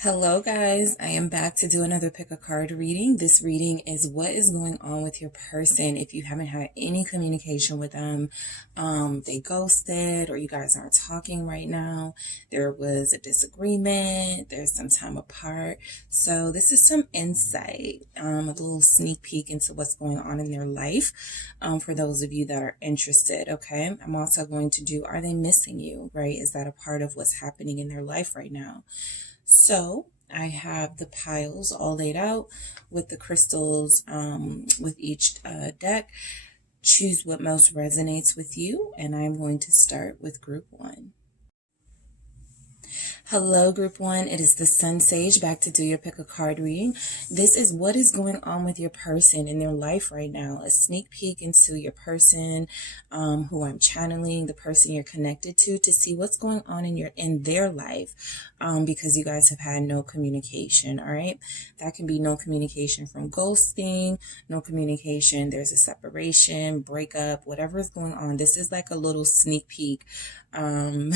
Hello guys, I am back to do another pick a card reading. This reading is what is going on with your person. If you haven't had any communication with them, they ghosted or you guys aren't talking right now, there was a disagreement, there's some time apart. So this is some insight, a little sneak peek into what's going on in their life for those of you that are interested, okay? I'm also going to do, are they missing you, right? Is that a part of what's happening in their life right now? So I have the piles all laid out with the crystals with each deck. Choose what most resonates with you, and I'm going to start with group one. Hello, group one. It is the SunSage back to do your pick a card reading. This is what is going on with your person in their life right now. A sneak peek into your person who I'm channeling, the person you're connected to see what's going on in their life because you guys have had no communication. All right. That can be no communication from ghosting, no communication. There's a separation, breakup, whatever is going on. This is like a little sneak peek from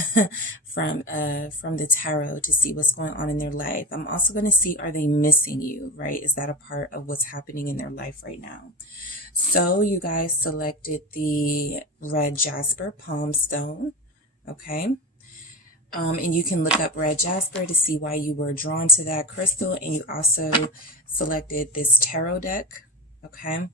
the tarot to see what's going on in their life. I'm also going to see, are they missing you, right? Is that a part of what's happening in their life right now? So you guys selected the red jasper palm stone, okay? And you can look up red jasper to see why you were drawn to that crystal. And you also selected this tarot deck, okay?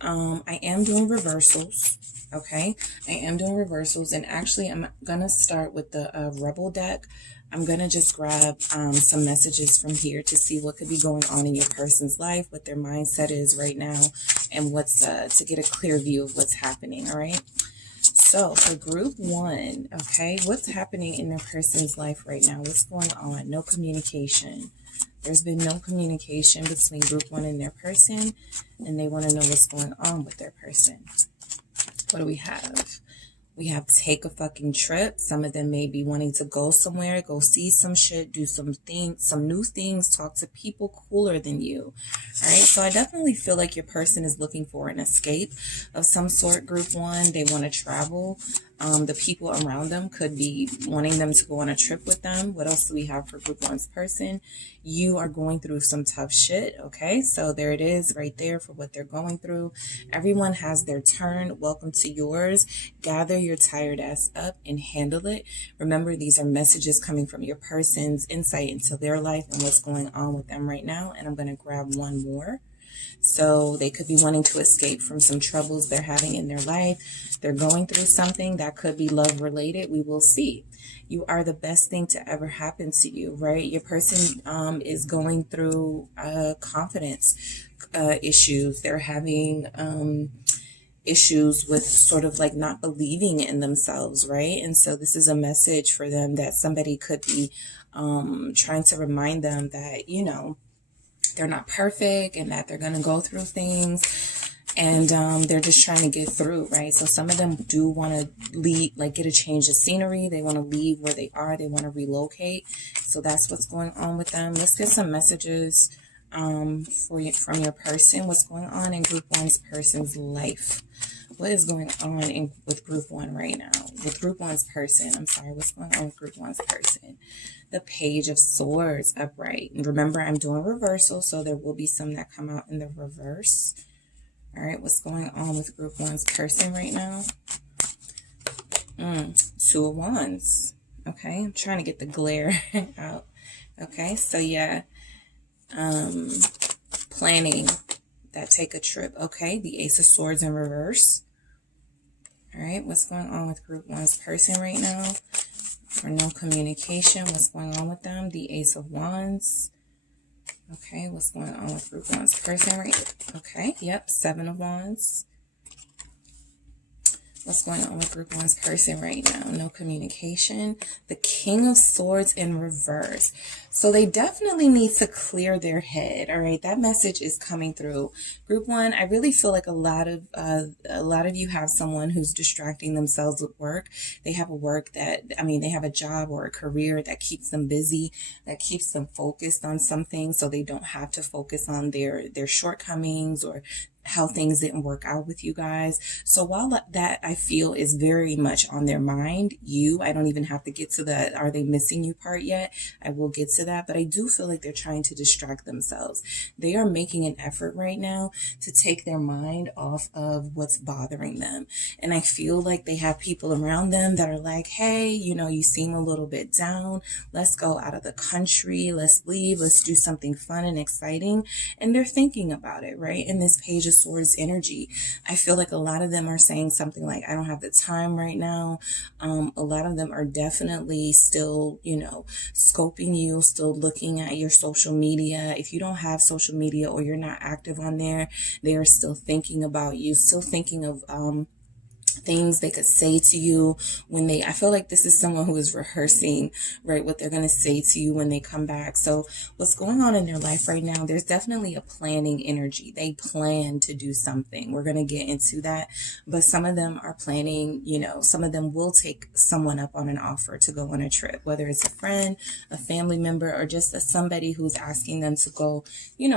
I am doing reversals. Okay, I am doing reversals, and actually I'm gonna start with the Rebel deck. I'm gonna just grab some messages from here to see what could be going on in your person's life, what their mindset is right now, and what's to get a clear view of what's happening. All right, so for group one, okay, what's happening in their person's life right now? What's going on? No communication. There's been no communication between group one and their person, and they want to know what's going on with their person. What do we have? We have take a fucking trip. Some of them may be wanting to go somewhere, go see some shit, do some things, some new things, talk to people cooler than you. All right. So I definitely feel like your person is looking for an escape of some sort. Group one, they want to travel. The people around them could be wanting them to go on a trip with them. What else do we have for group one's person? You are going through some tough shit. Okay. So there it is right there for what they're going through. Everyone has their turn. Welcome to yours. Gather your tired ass up and handle it. Remember, these are messages coming from your person's insight into their life and what's going on with them right now. And I'm going to grab one more. So they could be wanting to escape from some troubles they're having in their life. They're going through something that could be love related. We will see. You are the best thing to ever happen to you, right? Your person is going through confidence issues. They're having issues with sort of like not believing in themselves, right? And so this is a message for them that somebody could be trying to remind them that, you know, they're not perfect and that they're going to go through things, and they're just trying to get through, right? So some of them do want to leave, like get a change of scenery. They want to leave where they are. They want to relocate. So that's what's going on with them. Let's get some messages from your person. What's going on in group one's person's life? What is going on with group one right now? With group one's person, I'm sorry, what's going on with group one's person? The Page of Swords upright. And remember, I'm doing reversal, so there will be some that come out in the reverse. All right, what's going on with group one's person right now? Two of Wands. Okay, I'm trying to get the glare out. Okay, so yeah, planning that take a trip. Okay, the Ace of Swords in reverse. All right, what's going on with group one's person right now? For no communication, what's going on with them? The Ace of Wands. Okay, what's going on with group one's person right? Okay, yep, Seven of Wands. What's going on with group one's person right now? No communication. The King of Swords in reverse. So they definitely need to clear their head. All right, that message is coming through. Group one, I really feel like a lot of you have someone who's distracting themselves with work. They have a work that, they have a job or a career that keeps them busy, that keeps them focused on something, so they don't have to focus on their shortcomings or how things didn't work out with you guys. So while that I feel is very much on their mind, I don't even have to get to the are they missing you part yet. I will get to that, but I do feel like they're trying to distract themselves. They are making an effort right now to take their mind off of what's bothering them. And I feel like they have people around them that are like, hey, you seem a little bit down. Let's go out of the country. Let's leave. Let's do something fun and exciting. And they're thinking about it, right? In this Page of Swords energy, I feel like a lot of them are saying something like, I don't have the time right now. A lot of them are definitely still, scoping you, still looking at your social media. If you don't have social media or you're not active on there, they are still thinking about you, still thinking of, things they could say to you I feel like this is someone who is rehearsing, right, what they're going to say to you when they come back. So what's going on in their life right now, there's definitely a planning energy. They plan to do something. We're going to get into that. But some of them are planning, some of them will take someone up on an offer to go on a trip, whether it's a friend, a family member, or just somebody who's asking them to go,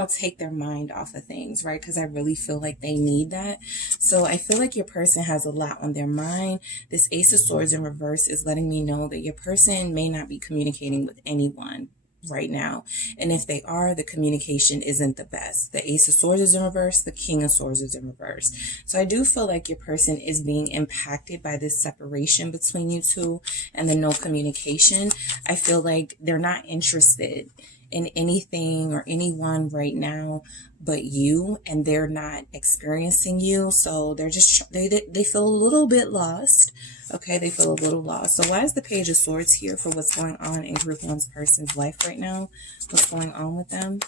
take their mind off of things, right? Because I really feel like they need that. So I feel like your person has a lot on their mind. This Ace of Swords in reverse is letting me know that your person may not be communicating with anyone right now. And if they are, the communication isn't the best. The Ace of Swords is in reverse. The King of Swords is in reverse. So I do feel like your person is being impacted by this separation between you two and the no communication. I feel like they're not interested in anything or anyone right now but you, and they're not experiencing you. So they're just, they feel a little bit lost. Okay, they feel a little lost. So why is the Page of Swords here for what's going on in Group 1's person's life right now? What's going on with them?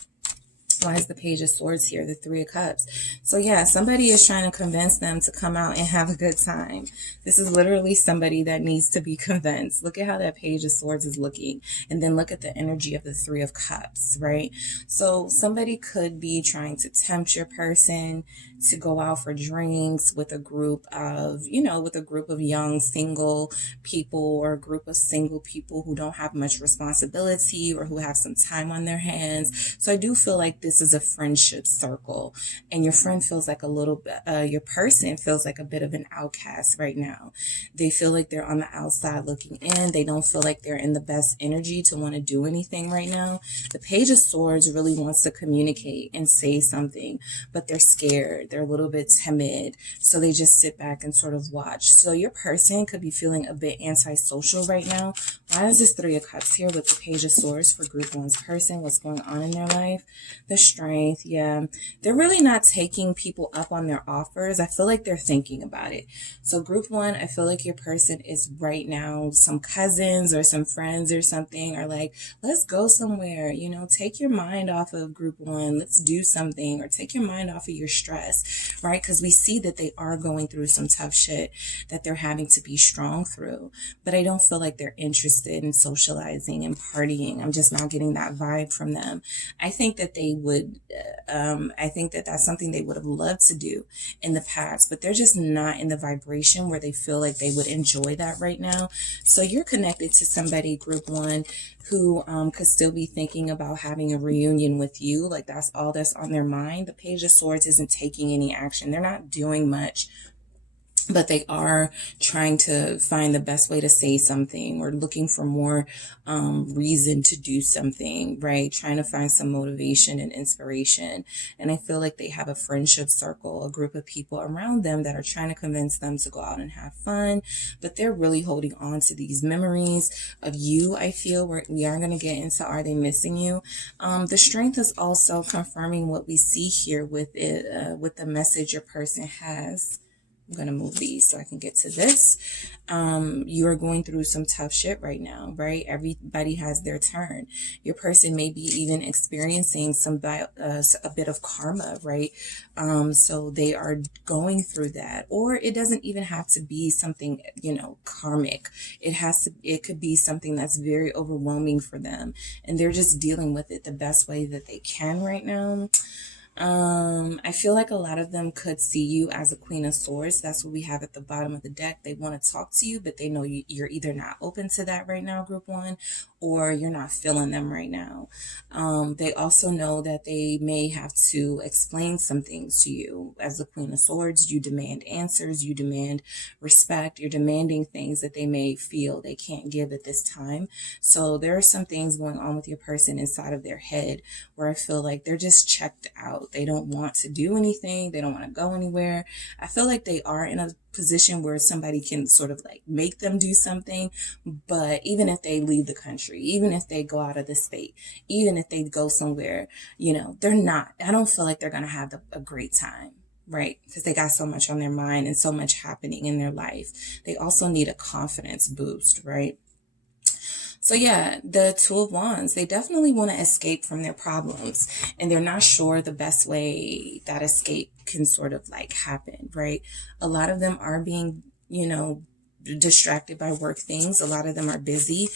Why is the Page of Swords here? The Three of Cups. So yeah, somebody is trying to convince them to come out and have a good time. This is literally somebody that needs to be convinced. Look at how that Page of Swords is looking. And then look at the energy of the Three of Cups, right? So somebody could be trying to tempt your person to go out for drinks with a group of, with a group of young single people, or a group of single people who don't have much responsibility or who have some time on their hands. So I do feel like this is a friendship circle, and your friend feels like a little bit, your person feels like a bit of an outcast right now. They feel like they're on the outside looking in. They don't feel like they're in the best energy to want to do anything right now. The Page of Swords really wants to communicate and say something, but they're scared. They're a little bit timid. So they just sit back and sort of watch. So your person could be feeling a bit antisocial right now. Why is this Three of Cups here with the Page of Swords for Group 1's person? What's going on in their life? The Strength, yeah. They're really not taking people up on their offers. I feel like they're thinking about it. So Group 1, I feel like your person is right now, some cousins or some friends or something are like, let's go somewhere, take your mind off of Group 1. Let's do something, or take your mind off of your stress, right? Because we see that they are going through some tough shit that they're having to be strong through. But I don't feel like they're interested in socializing and partying. I'm just not getting that vibe from them. I think that they would, I think that that's something they would have loved to do in the past, but they're just not in the vibration where they feel like they would enjoy that right now. So you're connected to somebody, Group 1, who could still be thinking about having a reunion with you. Like that's all that's on their mind. The Page of Swords isn't taking any action. They're not doing much, but they are trying to find the best way to say something, or looking for more reason to do something, right? Trying to find some motivation and inspiration. And I feel like they have a friendship circle, a group of people around them that are trying to convince them to go out and have fun, but they're really holding on to these memories of you. I feel we are going to get into, are they missing you? The Strength is also confirming what we see here with it, with the message your person has. I'm going to move these so I can get to this. You are going through some tough shit right now, right? Everybody has their turn. Your person may be even experiencing a bit of karma, right? So they are going through that. Or it doesn't even have to be something, karmic. It could be something that's very overwhelming for them, and they're just dealing with it the best way that they can right now. I feel like a lot of them could see you as a Queen of Swords. That's what we have at the bottom of the deck. They want to talk to you, but they know you're either not open to that right now, Group 1, or you're not feeling them right now. They also know that they may have to explain some things to you. As the Queen of Swords, you demand answers, you demand respect, you're demanding things that they may feel they can't give at this time. So there are some things going on with your person inside of their head where I feel like they're just checked out. They don't want to do anything. They don't want to go anywhere. I feel like they are in a position where somebody can sort of like make them do something, but even if they leave the country, even if they go out of the state, even if they go somewhere, I don't feel like they're going to have a great time, right? Because they got so much on their mind and so much happening in their life. They also need a confidence boost, right? So yeah, the Two of Wands, they definitely want to escape from their problems, and they're not sure the best way that escape can sort of like happen, right? A lot of them are being, distracted by work things. A lot of them are busy.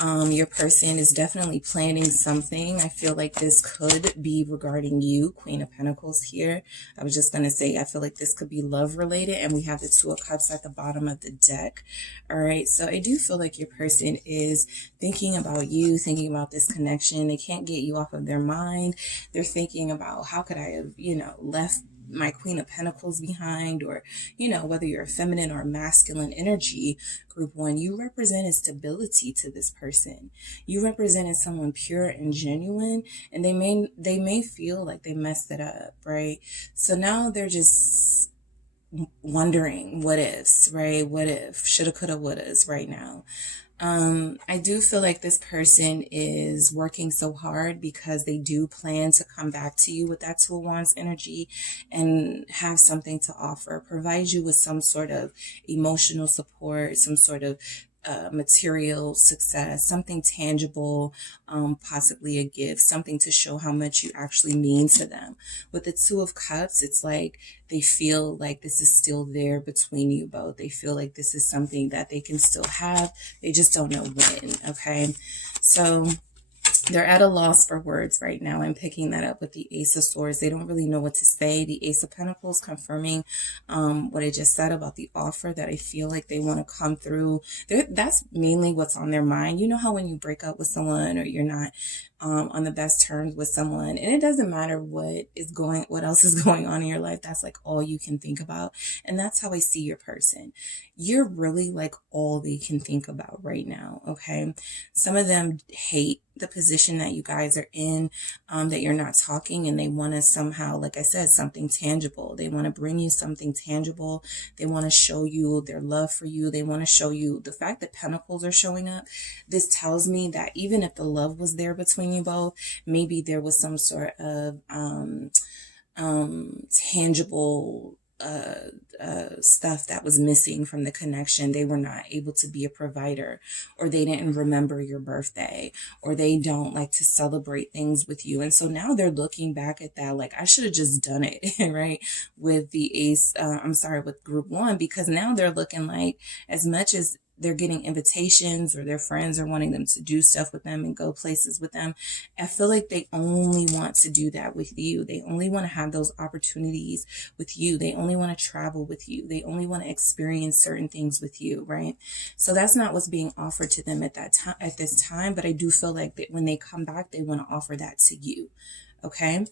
Your person is definitely planning something. I feel like this could be regarding you, Queen of Pentacles here. I was just going to say, I feel like this could be love related, and we have the Two of Cups at the bottom of the deck. All right. So I do feel like your person is thinking about you, thinking about this connection. They can't get you off of their mind. They're thinking about how could I have, left my Queen of Pentacles behind, or, whether you're a feminine or masculine energy, group one, you represented stability to this person. You represented someone pure and genuine, and they may feel like they messed it up, right? So now they're just wondering what ifs, right? What if, shoulda, coulda, wouldas right now. I do feel like this person is working so hard because they do plan to come back to you with that Two of Wands energy and have something to offer, provide you with some sort of emotional support, some sort of material success, something tangible, possibly a gift, something to show how much you actually mean to them. With the Two of Cups, it's like they feel like this is still there between you both. They feel like this is something that they can still have. They just don't know when, okay? So they're at a loss for words right now. I'm picking that up with the Ace of Swords. They don't really know what to say. The Ace of Pentacles confirming what I just said about the offer, that I feel like they want to come through. That's mainly what's on their mind. You know how when you break up with someone, or you're not on the best terms with someone, and it doesn't matter what else is going on in your life, that's like all you can think about. And that's how I see your person. You're really like all they can think about right now, okay? Some of them hate the position that you guys are in, that you're not talking, and they want to somehow, like I said, something tangible. They want to bring you something tangible. They want to show you their love for you. They want to show you the fact that Pentacles are showing up. This tells me that even if the love was there between you both, maybe there was some sort of tangible stuff that was missing from the connection. They were not able to be a provider, or they didn't remember your birthday, or they don't like to celebrate things with you. And so now they're looking back at that like, I should have just done it, right? With the Ace, with group one, because now they're looking like, as much as they're getting invitations, or their friends are wanting them to do stuff with them and go places with them, I feel like they only want to do that with you. They only want to have those opportunities with you. They only want to travel with you. They only want to experience certain things with you, right? So that's not what's being offered to them at this time, but I do feel like that when they come back, they want to offer that to you, okay?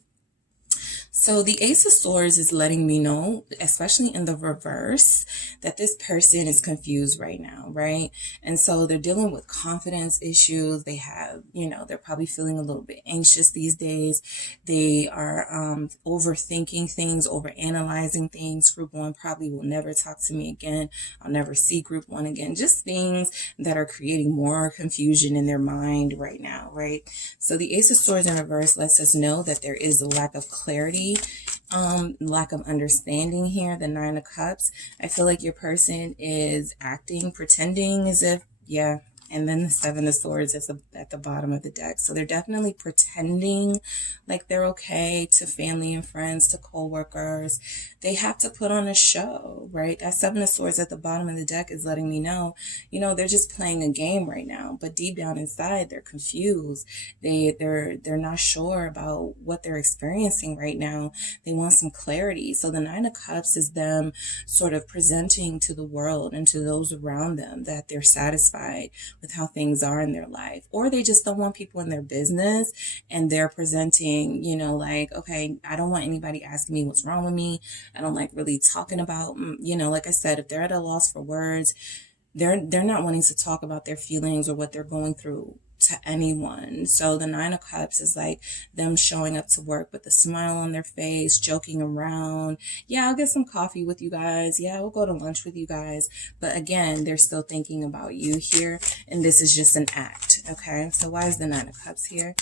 So the Ace of Swords is letting me know, especially in the reverse, that this person is confused right now, right? And so they're dealing with confidence issues. They have, they're probably feeling a little bit anxious these days. They are overthinking things, overanalyzing things. Group one probably will never talk to me again. I'll never see group one again. Just things that are creating more confusion in their mind right now, right? So the Ace of Swords in reverse lets us know that there is a lack of clarity, lack of understanding here. The Nine of Cups, I feel like your person is pretending as if, yeah. And then the Seven of Swords is at the bottom of the deck. So they're definitely pretending like they're okay to family and friends, to co-workers. They have to put on a show, right? That Seven of Swords at the bottom of the deck is letting me know, they're just playing a game right now. But deep down inside, they're confused. They're not sure about what they're experiencing right now. They want some clarity. So the Nine of Cups is them sort of presenting to the world and to those around them that they're satisfied with how things are in their life, or they just don't want people in their business, and they're presenting, you know, like, okay, I don't want anybody asking me what's wrong with me. I don't like really talking about, you know, like I said, if they're at a loss for words, they're not wanting to talk about their feelings or what they're going through to anyone. So the Nine of Cups is like them showing up to work with a smile on their face, joking around. Yeah, I'll get some coffee with you guys. Yeah, we'll go to lunch with you guys. But again, they're still thinking about you here, and this is just an act. Okay, so why is the Nine of Cups here?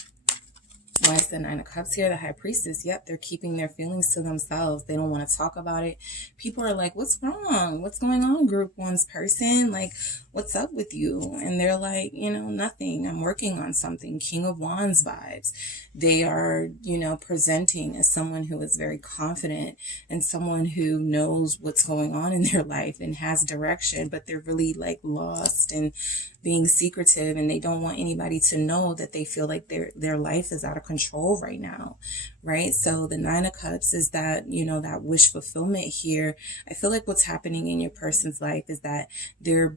Why is the Nine of Cups here? The High Priestess. Yep, they're keeping their feelings to themselves. They don't want to talk about it. People are like, what's wrong? What's going on, Group 1's person? Like, what's up with you? And they're like, you know, nothing. I'm working on something. King of Wands vibes. They are, you know, presenting as someone who is very confident and someone who knows what's going on in their life and has direction, but they're really like lost and being secretive, and they don't want anybody to know that they feel like their life is out of control right now, right? So the Nine of Cups is that, you know, that wish fulfillment here. I feel like what's happening in your person's life is that they're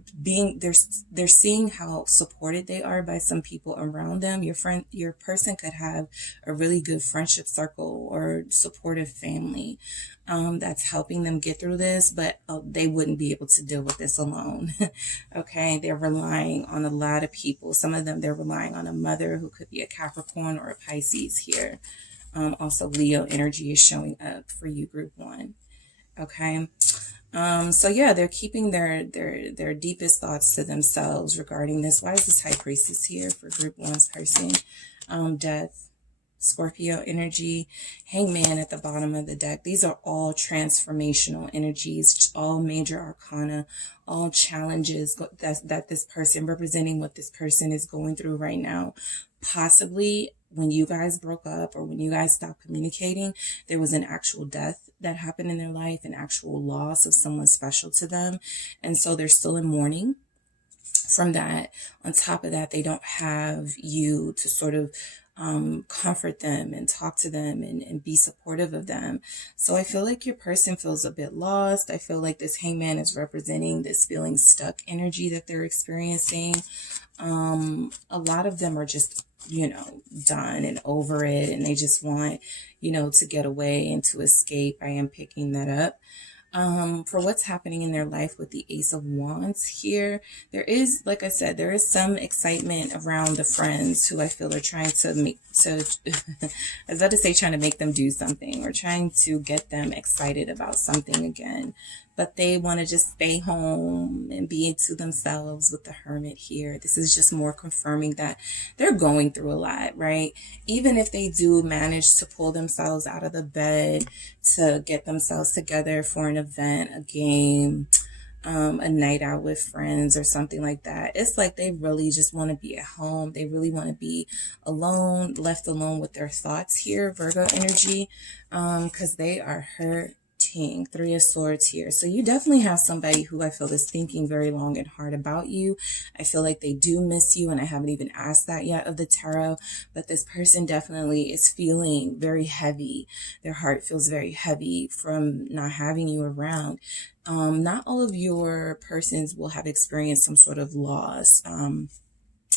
seeing how supported they are by some people around them. Your person could have a really good friendship circle or supportive family that's helping them get through this, but they wouldn't be able to deal with this alone. Okay, they're relying on a lot of people. Some of them, they're relying on a mother who could be a Capricorn or a Pisces here. Also, Leo energy is showing up for you, Group 1. Okay. So yeah, they're keeping their deepest thoughts to themselves regarding this. Why is this High Priestess here for Group 1's person? Death, Scorpio energy, Hangman at the bottom of the deck. These are all transformational energies, all major arcana, all challenges that this person, representing what this person is going through right now. Possibly when you guys broke up or when you guys stopped communicating, there was an actual death that happened in their life, an actual loss of someone special to them. And so they're still in mourning from that. On top of that, they don't have you to sort of comfort them and talk to them and be supportive of them. So I feel like your person feels a bit lost. I feel like this Hangman is representing this feeling stuck energy that they're experiencing. A lot of them are just, you know, done and over it, and they just want, you know, to get away and to escape. I am picking that up. For what's happening in their life with the Ace of Wands here, there is, like I said, there is some excitement around the friends who I feel are trying to make, I was about to say trying to make them do something or trying to get them excited about something again. But they want to just stay home and be to themselves with the Hermit here. This is just more confirming that they're going through a lot, right? Even if they do manage to pull themselves out of the bed to get themselves together for an event, a game, a night out with friends or something like that, it's like they really just want to be at home. They really want to be alone, left alone with their thoughts here, Virgo energy, because they are hurt. Three of Swords here. So you definitely have somebody who I feel is thinking very long and hard about you. I feel like they do miss you, and I haven't even asked that yet of the tarot, but this person definitely is feeling very heavy. Their heart feels very heavy from not having you around. Not all of your persons will have experienced some sort of loss,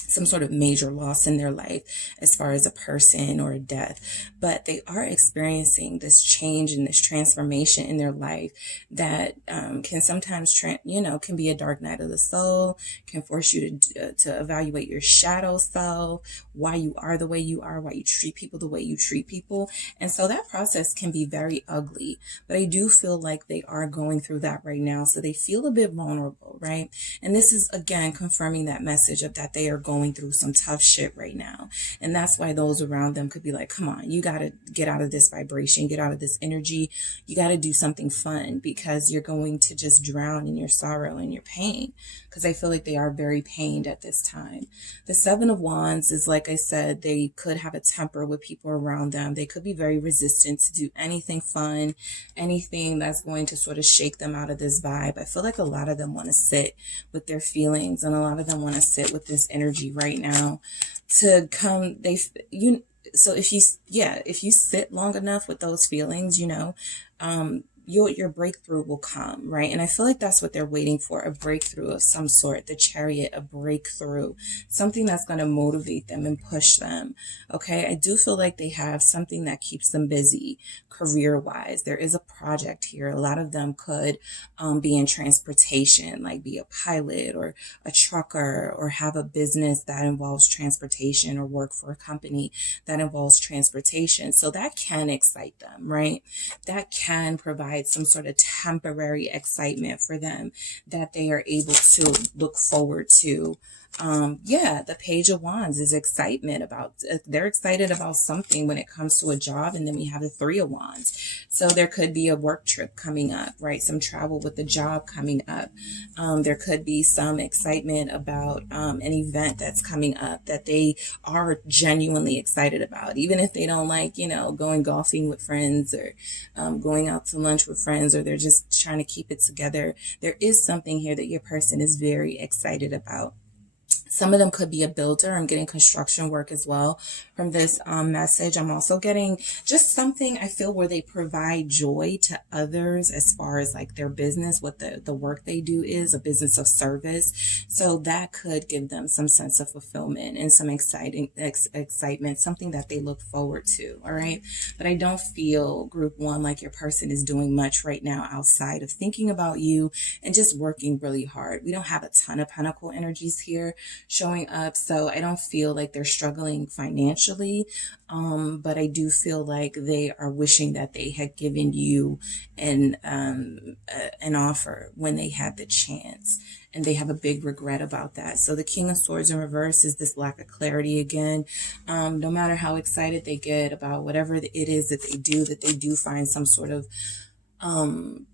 some sort of major loss in their life as far as a person or a death, but they are experiencing this change and this transformation in their life that can sometimes, can be a dark night of the soul, can force you to evaluate your shadow self, why you are the way you are, why you treat people the way you treat people. And so that process can be very ugly, but I do feel like they are going through that right now. So they feel a bit vulnerable, right? And this is, again, confirming that message of that they are going through some tough shit right now. And that's why those around them could be like, come on, you got to get out of this vibration, get out of this energy. You got to do something fun, because you're going to just drown in your sorrow and your pain, because I feel like they are very pained at this time. The Seven of Wands is, like I said, they could have a temper with people around them. They could be very resistant to do anything fun, anything that's going to sort of shake them out of this vibe. I feel like a lot of them want to sit with their feelings, and a lot of them want to sit with this energy right now to come. So if you sit long enough with those feelings, your breakthrough will come, right? And I feel like that's what they're waiting for, a breakthrough of some sort, the Chariot, a breakthrough, something that's going to motivate them and push them. Okay, I do feel like they have something that keeps them busy career-wise. There is a project here. A lot of them could be in transportation, like be a pilot or a trucker, or have a business that involves transportation, or work for a company that involves transportation. So that can excite them, right? That can provide some sort of temporary excitement for them that they are able to look forward to. Yeah, the Page of Wands is excitement about, they're excited about something when it comes to a job. And then we have the Three of Wands. So there could be a work trip coming up, right? Some travel with the job coming up. There could be some excitement about an event that's coming up that they are genuinely excited about, even if they don't like, you know, going golfing with friends, or going out to lunch with friends, or they're just trying to keep it together. There is something here that your person is very excited about. Some of them could be a builder. I'm getting construction work as well from this message. I'm also getting just something, I feel, where they provide joy to others as far as like their business, what the work they do is, a business of service. So that could give them some sense of fulfillment and some excitement, something that they look forward to. All right. But I don't feel, group one, like your person is doing much right now outside of thinking about you and just working really hard. We don't have a ton of Pentacle energies here showing up, so I don't feel like they're struggling financially, but I do feel like they are wishing that they had given you an offer when they had the chance, and they have a big regret about that. So the King of Swords in reverse is this lack of clarity again. No matter how excited they get about whatever it is that they do find some sort of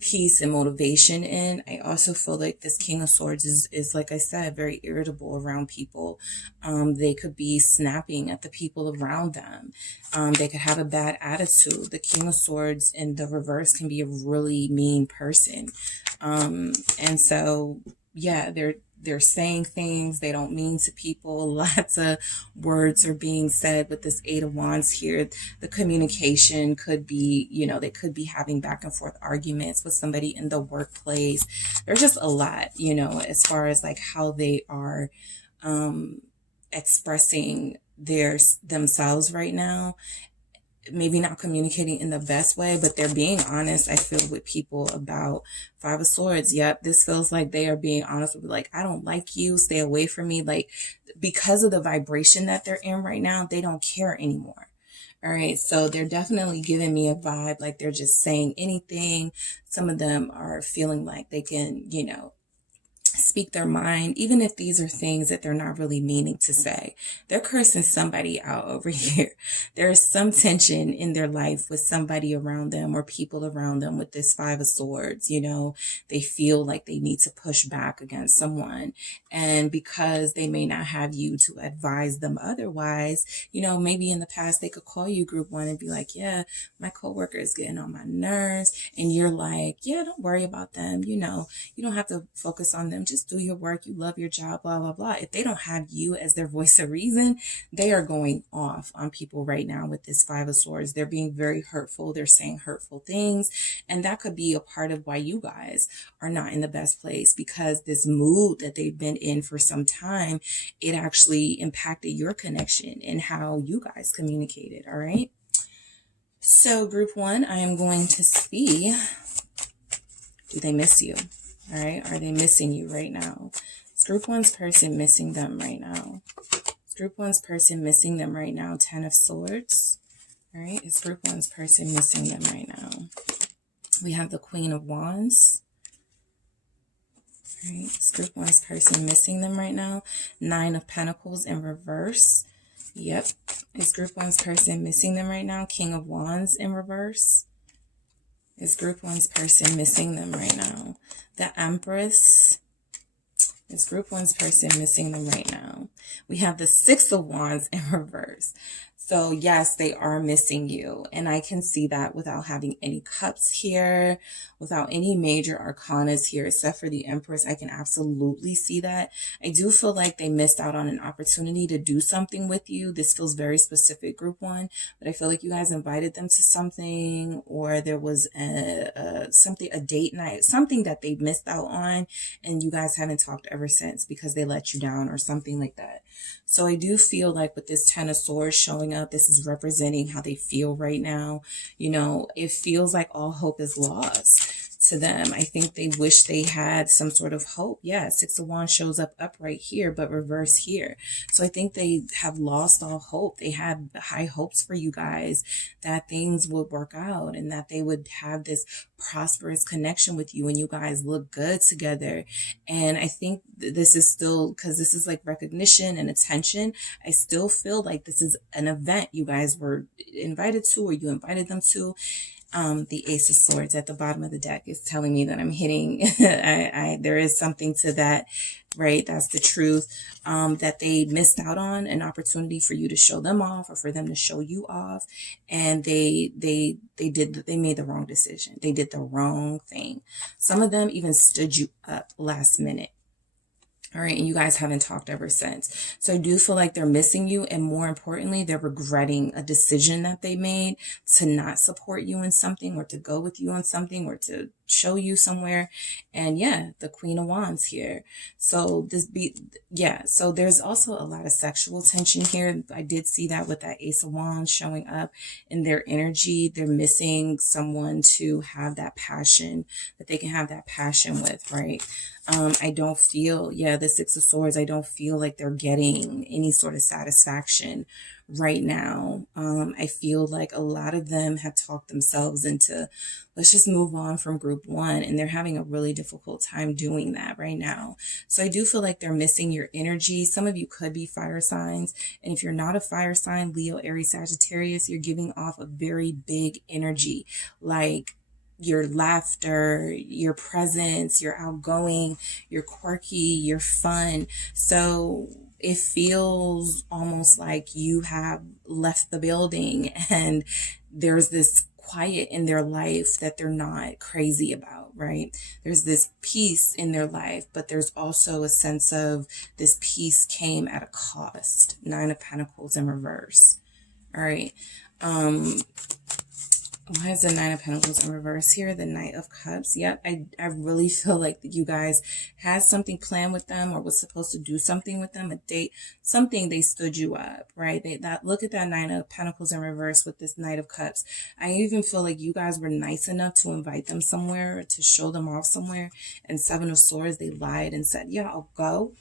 peace and motivation in. I also feel like this King of Swords is like I said, very irritable around people. They could be snapping at the people around them. They could have a bad attitude. The King of Swords in the reverse can be a really mean person. And so, yeah, they're saying things they don't mean to people. Lots of words are being said with this Eight of Wands here. The communication could be, you know, they could be having back and forth arguments with somebody in the workplace. There's just a lot, you know, as far as like how they are expressing themselves right now. Maybe not communicating in the best way, but they're being honest, I feel, with people about Five of Swords. Yep, this feels like they are being honest with, like, I don't like you, stay away from me. Like, because of the vibration that they're in right now, they don't care anymore. All right, so they're definitely giving me a vibe like they're just saying anything. Some of them are feeling like they can, you know, speak their mind, even if these are things that they're not really meaning to say. They're cursing somebody out over here. There is some tension in their life with somebody around them or people around them with this Five of Swords. You know, they feel like they need to push back against someone. And because they may not have you to advise them otherwise, you know, maybe in the past they could call you, group one, and be like, yeah, my coworker is getting on my nerves. And you're like, yeah, don't worry about them. You know, you don't have to focus on them. Just do your work. You love your job, blah, blah, blah. If they don't have you as their voice of reason, they are going off on people right now with this Five of Swords. They're being very hurtful. They're saying hurtful things. And that could be a part of why you guys are not in the best place, because this mood that they've been in for some time, it actually impacted your connection and how you guys communicated. All right. So group one, I am going to see, do they miss you? All right. Are they missing you right now? Is group one's person missing them right now? Is group one's person missing them right now? 10 of Swords. All right. Is group one's person missing them right now? We have the Queen of Wands. All right. Is group one's person missing them right now? 9 of Pentacles in reverse. Yep. Is group one's person missing them right now? King of Wands in reverse. Is group one's person missing them right now? The Empress. Is group one's person missing them right now? We have the Six of Wands in reverse. So yes, they are missing you. And I can see that without having any cups here, without any major arcanas here, except for the Empress. I can absolutely see that. I do feel like they missed out on an opportunity to do something with you. This feels very specific, group one, but I feel like you guys invited them to something, or there was a date night, something that they missed out on, and you guys haven't talked ever since because they let you down or something like that. So I do feel like with this Ten of Swords showing up, this is representing how they feel right now. You know, it feels like all hope is lost to them. I think they wish they had some sort of hope. Yeah, Six of Wands shows up upright here, but reverse here. So I think they have lost all hope. They had high hopes for you guys that things would work out and that they would have this prosperous connection with you and you guys look good together. And I think this is still, because this is like recognition and attention, I still feel like this is an event you guys were invited to, or you invited them to. The Ace of Swords at the bottom of the deck is telling me that I'm hitting, there is something to that, right? That's the truth, that they missed out on an opportunity for you to show them off or for them to show you off. And they made the wrong decision. They did the wrong thing. Some of them even stood you up last minute. All right. And you guys haven't talked ever since. So I do feel like they're missing you. And more importantly, they're regretting a decision that they made to not support you in something, or to go with you on something, or to show you somewhere. And yeah, the Queen of Wands here. So so there's also a lot of sexual tension here. I did see that with that Ace of Wands showing up in their energy. They're missing someone to have that passion, that they can have that passion with, right? I don't feel, the Six of Swords, I don't feel like they're getting any sort of satisfaction right now. I feel like a lot of them have talked themselves into, let's just move on from group one, and they're having a really difficult time doing that right now. So I do feel like they're missing your energy. Some of you could be fire signs, and if you're not a fire sign, Leo, Aries, Sagittarius, you're giving off a very big energy, like your laughter, your presence, you're outgoing, you're quirky, you're fun. So it feels almost like you have left the building and there's this quiet in their life that they're not crazy about, right? There's this peace in their life, but there's also a sense of this peace came at a cost. Nine of Pentacles in reverse. All right. Why is the Nine of Pentacles in reverse here? The Knight of Cups. Yep, I really feel like you guys had something planned with them, or was supposed to do something with them, a date, something. They stood you up, right? Look at that Nine of Pentacles in reverse with this Knight of Cups. I even feel like you guys were nice enough to invite them somewhere, to show them off somewhere. And Seven of Swords, they lied and said, yeah, I'll go.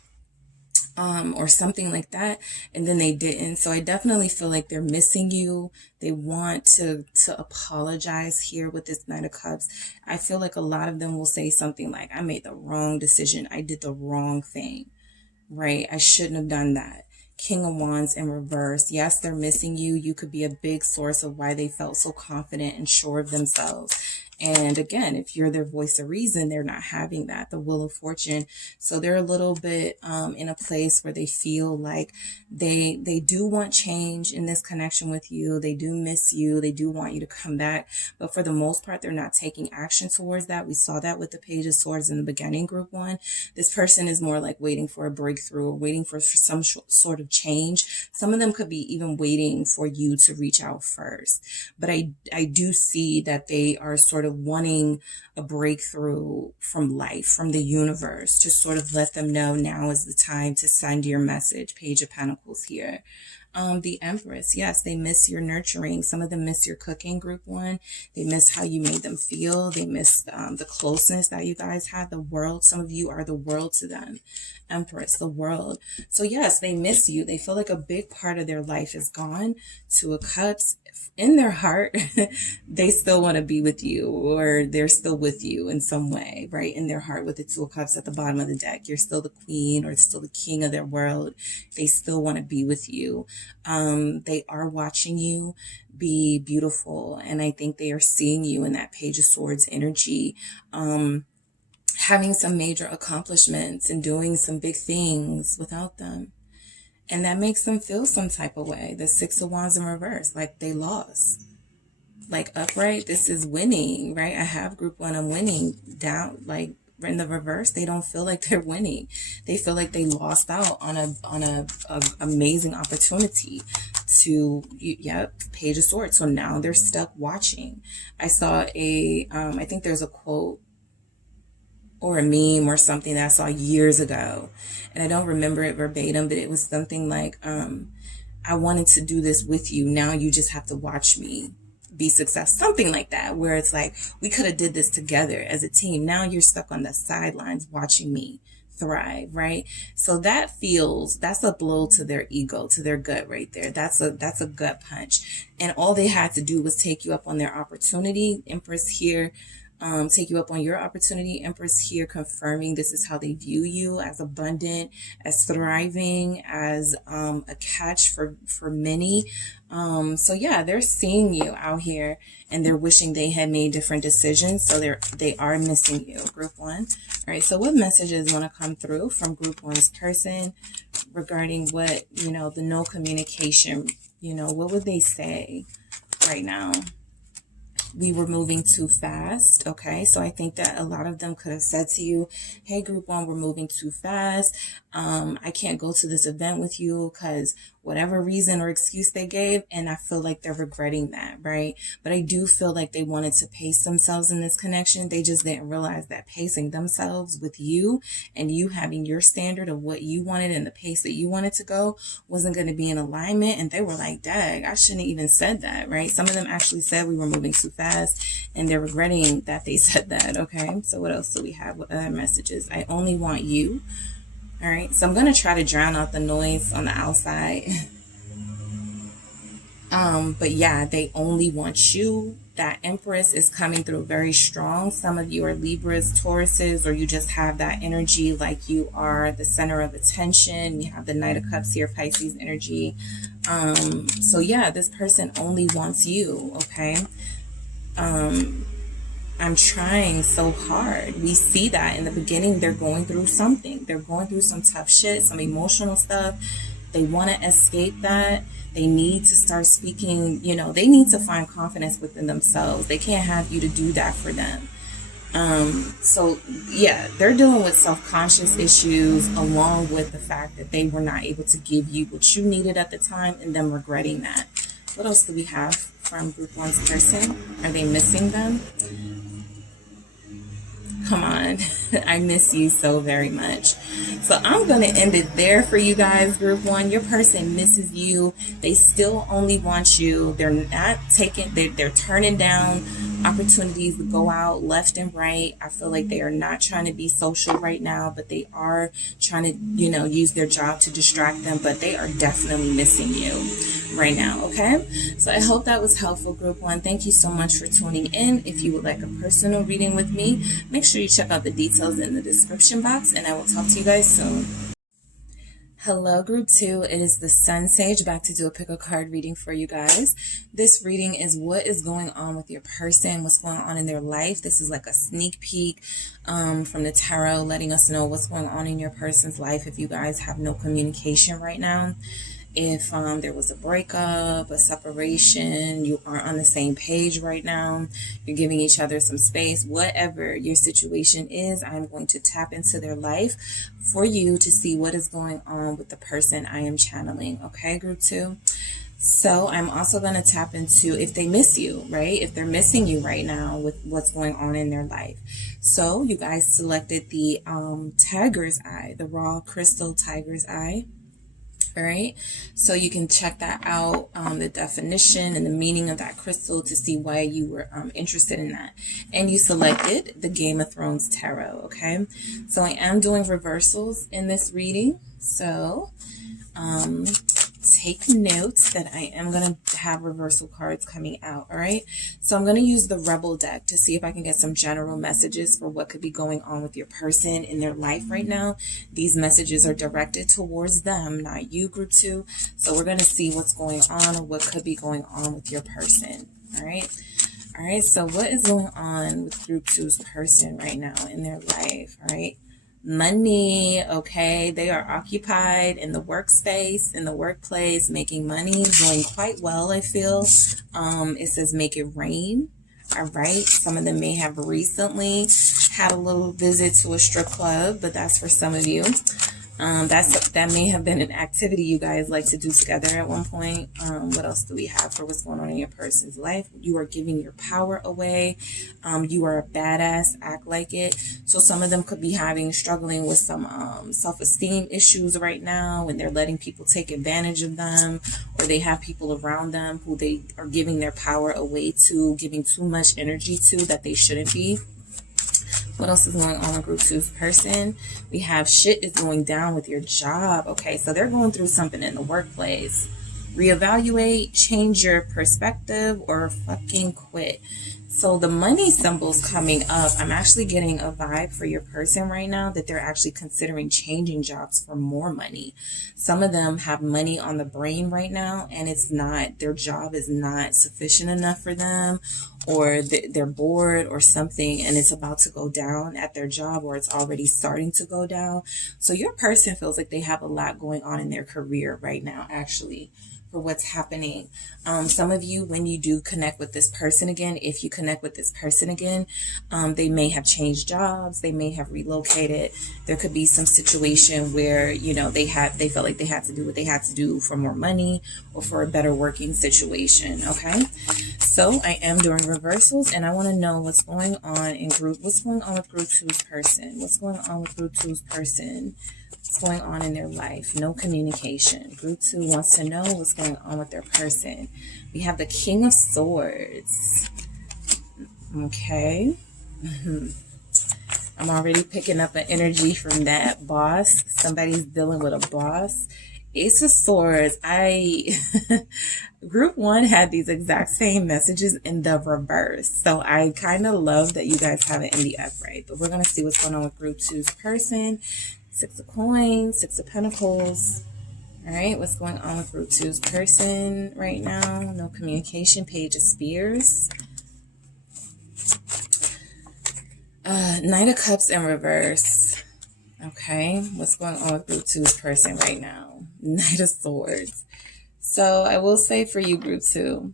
Or something like that, and then they didn't. So I definitely feel like they're missing you. They want to apologize here with this Knight of Cups. I feel like a lot of them will say something like, I made the wrong decision. I did the wrong thing, right? I shouldn't have done that. King of Wands in reverse. Yes, they're missing you. You could be a big source of why they felt so confident and sure of themselves. And again, if you're their voice of reason, they're not having that, the Wheel of Fortune. So they're a little bit in a place where they feel like they do want change in this connection with you. They do miss you. They do want you to come back. But for the most part, they're not taking action towards that. We saw that with the Page of Swords in the beginning, group one. This person is more like waiting for a breakthrough, or waiting for some sort of change. Some of them could be even waiting for you to reach out first. But I do see that they are sort of wanting a breakthrough from life, from the universe, to sort of let them know now is the time to send your message. Page of Pentacles here. The Empress, yes, they miss your nurturing. Some of them miss your cooking, group one. They miss how you made them feel. They miss the closeness that you guys had, the world. Some of you are the world to them. Empress, the world. So yes, they miss you. They feel like a big part of their life is gone. Two of Cups. In their heart, they still want to be with you, or they're still with you in some way, right? In their heart, with the Two of Cups at the bottom of the deck, you're still the queen or still the king of their world. They still want to be with you. They are watching you be beautiful, and I think they are seeing you in that Page of Swords energy, having some major accomplishments and doing some big things without them. And that makes them feel some type of way. The Six of Wands in reverse, like they lost. Like upright, this is winning, right? I have group 1, I'm winning. Down, like in the reverse, they don't feel like they're winning. They feel like they lost out on a amazing opportunity to, yep, Page of Swords. So now they're stuck watching. I saw I think there's a quote or a meme or something that I saw years ago, and I don't remember it verbatim, but it was something like, I wanted to do this with you. Now you just have to watch me be successful, something like that, where it's like, we could have did this together as a team. Now you're stuck on the sidelines watching me thrive, right? So that's a blow to their ego, to their gut right there. That's a gut punch. And all they had to do was take you up on their opportunity. Empress here, take you up on your opportunity. Empress here confirming this is how they view you, as abundant, as thriving, as a catch for many. So yeah, they're seeing you out here and they're wishing they had made different decisions. So they are missing you, group 1. All right, so what messages want to come through from group 1's person regarding what, the no communication, what would they say right now? We were moving too fast. Okay, so I think that a lot of them could have said to you, hey, group 1, we're moving too fast. I can't go to this event with you because whatever reason or excuse they gave, and I feel like they're regretting that, right? But I do feel like they wanted to pace themselves in this connection. They just didn't realize that pacing themselves with you and you having your standard of what you wanted and the pace that you wanted to go wasn't going to be in alignment. And they were like, dang, I shouldn't have even said that, right? Some of them actually said we were moving too fast and they're regretting that they said that. Okay, so what else do we have? What other messages? I only want you. All right, so I'm going to try to drown out the noise on the outside. But yeah, they only want you. That Empress is coming through very strong. Some of you are Libras, Tauruses, or you just have that energy like you are the center of attention. You have the Knight of Cups here, Pisces energy. So yeah, this person only wants you, okay? I'm trying so hard. We see that in the beginning, they're going through something. They're going through some tough shit, some emotional stuff. They want to escape that. They need to start speaking, they need to find confidence within themselves. They can't have you to do that for them. So yeah, they're dealing with self-conscious issues along with the fact that they were not able to give you what you needed at the time and them regretting that. What else do we have from group 1's person? Are they missing them? Come on. I miss you so very much. So I'm going to end it there for you guys, group 1. Your person misses you. They still only want you. They're not taking, they're turning down opportunities to go out left and right. I feel like they are not trying to be social right now, but they are trying to, use their job to distract them, but they are definitely missing you right now. Okay, so I hope that was helpful, group 1. Thank you so much for tuning in. If you would like a personal reading with me, make sure you check out the details in the description box, and I will talk to you guys soon. Hello, group 2. It is the SunSage back to do a pick a card reading for you guys. This reading is what is going on with your person, what's going on in their life. This is like a sneak peek from the tarot, letting us know what's going on in your person's life if you guys have no communication right now. If there was a breakup, a separation, you aren't on the same page right now, you're giving each other some space, whatever your situation is, I'm going to tap into their life for you to see what is going on with the person I am channeling. Okay, group 2? So I'm also going to tap into if they miss you, right? If they're missing you right now with what's going on in their life. So you guys selected the Tiger's Eye, the raw crystal Tiger's Eye. All right, so you can check that out, the definition and the meaning of that crystal to see why you were interested in that. And you selected the Game of Thrones Tarot, okay? So I am doing reversals in this reading, so take notes that I am going to have reversal cards coming out, all right? So I'm going to use the Rebel deck to see if I can get some general messages for what could be going on with your person in their life right now. These messages are directed towards them, not you, group 2. So we're going to see what's going on or what could be going on with your person, all right? All right, so what is going on with group 2's person right now in their life, all right? money, okay? They are occupied in the workspace, in the workplace, making money, doing quite well, I feel. It says make it rain. All right. Some of them may have recently had a little visit to a strip club, but that's for some of you. That may have been an activity you guys like to do together at one point. What else do we have for what's going on in your person's life? You are giving your power away. You are a badass. Act like it. So some of them could be struggling with some self-esteem issues right now, and they're letting people take advantage of them, or they have people around them who they are giving their power away to, giving too much energy to that they shouldn't be. What else is going on with Group 2's person? We have shit is going down with your job. Okay, so they're going through something in the workplace. Reevaluate, change your perspective, or fucking quit. So the money symbol's coming up. I'm actually getting a vibe for your person right now that they're actually considering changing jobs for more money. Some of them have money on the brain right now, and it's not, their job is not sufficient enough for them, or they're bored or something, and it's about to go down at their job, or it's already starting to go down. So your person feels like they have a lot going on in their career right now, actually, for what's happening. Some of you, when you do connect with this person again, if you connect with this person again, they may have changed jobs, they may have relocated. There could be some situation where, you know, they felt like they had to do what they had to do for more money or for a better working situation. Okay, so I am doing reversals, and I want to know what's going on what's going on with Group 2's person. What's going on with Group 2's person? What's going on in their life? No communication. Group 2 wants to know what's going on with their person. We have the King of Swords. Okay. I'm already picking up an energy from that boss. Somebody's dealing with a boss. Ace of Swords. Group 1 had these exact same messages in the reverse. So I kind of love that you guys have it in the upright. But we're going to see what's going on with Group 2's person. 6 of Coins, 6 of Pentacles. All right, what's going on with Group 2's person right now? No communication. Page of Spears. Knight of Cups in reverse. Okay, what's going on with Group 2's person right now? Knight of Swords. So I will say for you, Group 2,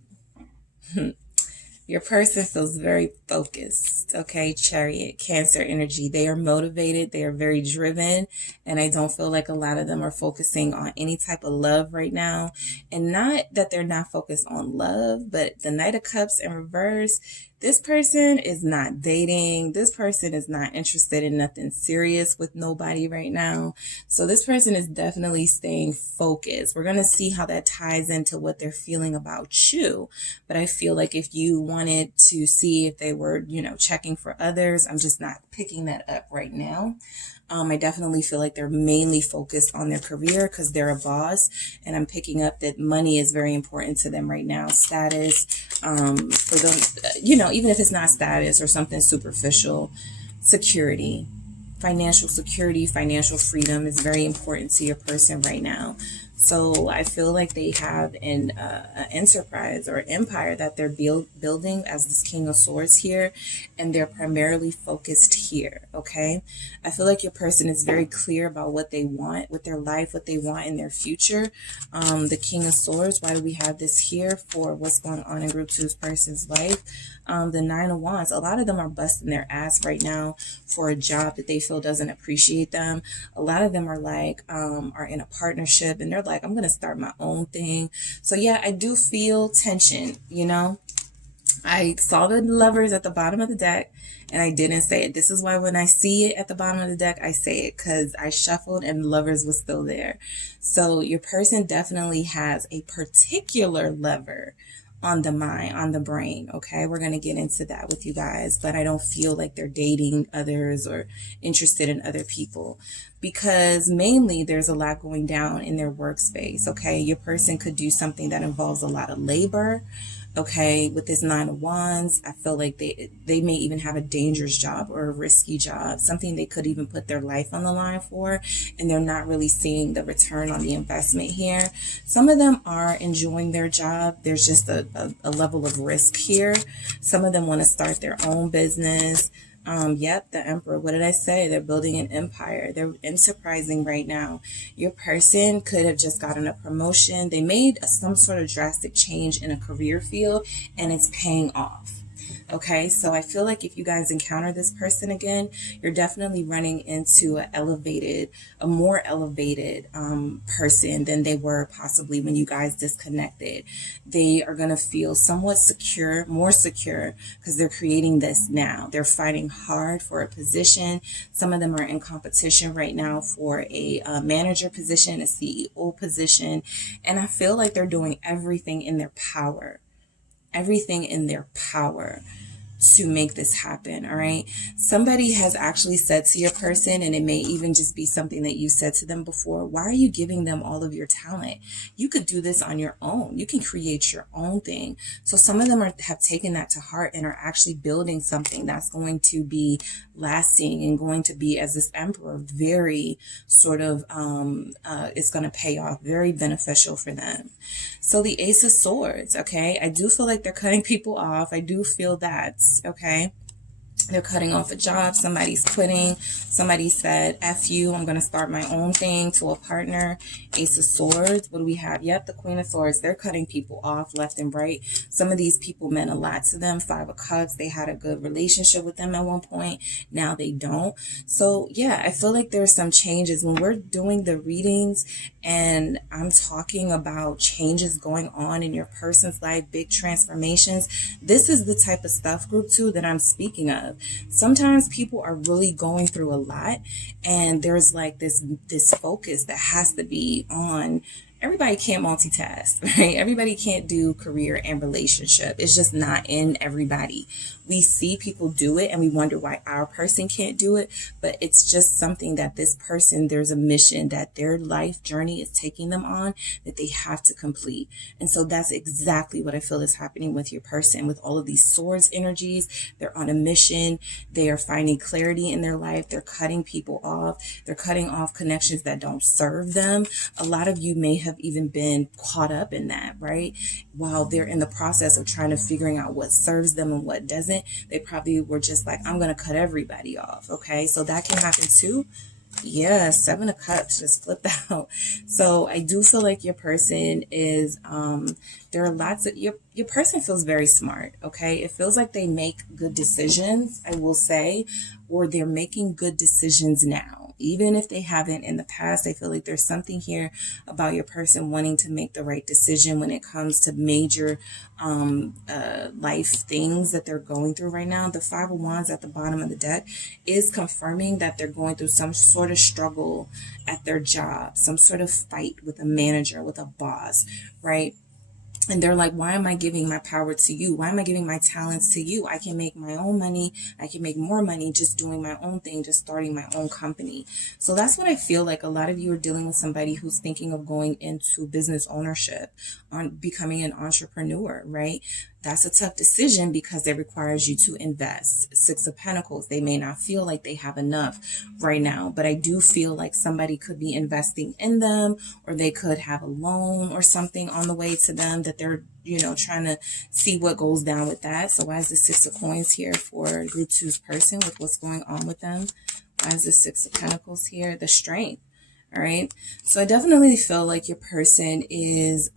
your person feels very focused, okay? Chariot, Cancer energy. They are motivated. They are very driven. And I don't feel like a lot of them are focusing on any type of love right now. And not that they're not focused on love, but the Knight of Cups in reverse, this person is not dating. This person is not interested in nothing serious with nobody right now. So this person is definitely staying focused. We're going to see how that ties into what they're feeling about you. But I feel like if you wanted to see if they were, you know, checking for others, I'm just not picking that up right now. I definitely feel like they're mainly focused on their career because they're a boss, and I'm picking up that money is very important to them right now. Status, for them, you know, even if it's not status or something superficial, security, financial security, financial freedom is very important to your person right now. So I feel like they have an enterprise or empire that they're building as this King of Swords here, and they're primarily focused here, okay? I feel like your person is very clear about what they want with their life, what they want in their future. The King of Swords, why do we have this here for what's going on in Group 2's person's life? The Nine of Wands, a lot of them are busting their ass right now for a job that they feel doesn't appreciate them. A lot of them are like, are in a partnership, and they're like, I'm going to start my own thing. So yeah, I do feel tension, you know. I saw the Lovers at the bottom of the deck, and I didn't say it. This is why when I see it at the bottom of the deck, I say it, because I shuffled and Lovers was still there. So your person definitely has a particular lover on the mind, on the brain, okay? We're going to get into that with you guys, but I don't feel like they're dating others or interested in other people, because mainly there's a lot going down in their workspace, okay? Your person could do something that involves a lot of labor, okay? With this Nine of Wands, I feel like they may even have a dangerous job or a risky job, something they could even put their life on the line for, and they're not really seeing the return on the investment here. Some of them are enjoying their job. There's just a level of risk here. Some of them want to start their own business. Yep, the Emperor. What did I say? They're building an empire. They're enterprising right now. Your person could have just gotten a promotion. They made some sort of drastic change in a career field, and it's paying off. Okay, so I feel like if you guys encounter this person again, you're definitely running into a more elevated person than they were possibly when you guys disconnected. They are going to feel somewhat secure, more secure, because they're creating this now. They're fighting hard for a position. Some of them are in competition right now for a manager position, a CEO position, and I feel like they're doing everything in their power. Everything in their power to make this happen. All right. Somebody has actually said to your person, and it may even just be something that you said to them before, why are you giving them all of your talent? You could do this on your own. You can create your own thing. So some of them have taken that to heart and are actually building something that's going to be lasting and going to be, as this Emperor, very sort of, it's going to pay off, very beneficial for them. So the Ace of Swords, okay, I do feel like they're cutting people off. I do feel that, okay. They're cutting off a job. Somebody's quitting. Somebody said, F you, I'm going to start my own thing, to a partner. Ace of Swords. What do we have? Yep, the Queen of Swords. They're cutting people off left and right. Some of these people meant a lot to them. Five of Cups. They had a good relationship with them at one point. Now they don't. So yeah, I feel like there's some changes when we're doing the readings and I'm talking about changes going on in your person's life, big transformations. This is the type of stuff, group 2, that I'm speaking of. Sometimes people are really going through a lot, and there's like this focus that has to be on. Everybody can't multitask, right? Everybody can't do career and relationship. It's just not in everybody. We see people do it and we wonder why our person can't do it, but it's just something that this person, there's a mission that their life journey is taking them on that they have to complete. And so that's exactly what I feel is happening with your person. With all of these swords energies, they're on a mission. They are finding clarity in their life. They're cutting people off. They're cutting off connections that don't serve them. A lot of you may have even been caught up in that, right? While they're in the process of trying to figuring out what serves them and what doesn't, they probably were just like, I'm going to cut everybody off. Okay. So that can happen too. Yeah, Seven of Cups just flipped out. So I do feel like your person is, there are lots of, your person feels very smart. Okay. It feels like they make good decisions, I will say, or they're making good decisions now. Even if they haven't in the past, I feel like there's something here about your person wanting to make the right decision when it comes to major life things that they're going through right now. The Five of Wands at the bottom of the deck is confirming that they're going through some sort of struggle at their job, some sort of fight with a manager, with a boss, right? And they're like, why am I giving my power to you? Why am I giving my talents to you? I can make my own money. I can make more money just doing my own thing, just starting my own company. So that's what I feel like. A lot of you are dealing with somebody who's thinking of going into business ownership, on becoming an entrepreneur, right? That's a tough decision because it requires you to invest. Six of Pentacles. They may not feel like they have enough right now, but I do feel like somebody could be investing in them, or they could have a loan or something on the way to them that they're, trying to see what goes down with that. So why is the Six of Coins here for group 2's person with what's going on with them? Why is the Six of Pentacles here? The Strength. All right. So I definitely feel like your person is,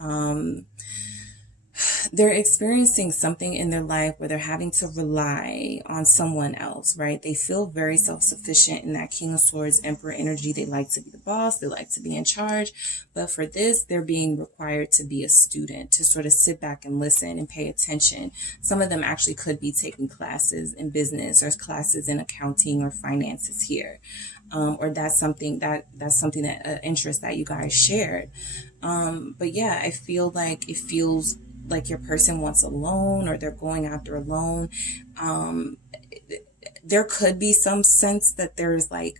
they're experiencing something in their life where they're having to rely on someone else, right? They feel very self-sufficient in that King of Swords, Emperor energy. They like to be the boss. They like to be in charge. But for this, they're being required to be a student, to sort of sit back and listen and pay attention. Some of them actually could be taking classes in business or classes in accounting or finances here. Or that's something that interest that you guys shared. But yeah, I feel like it feels like your person wants a loan, or they're going after a loan. There could be some sense that there's like,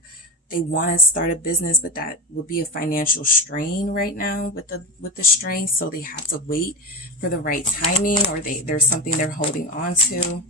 they want to start a business, but that would be a financial strain right now with the strain. So they have to wait for the right timing, or there's something they're holding on to.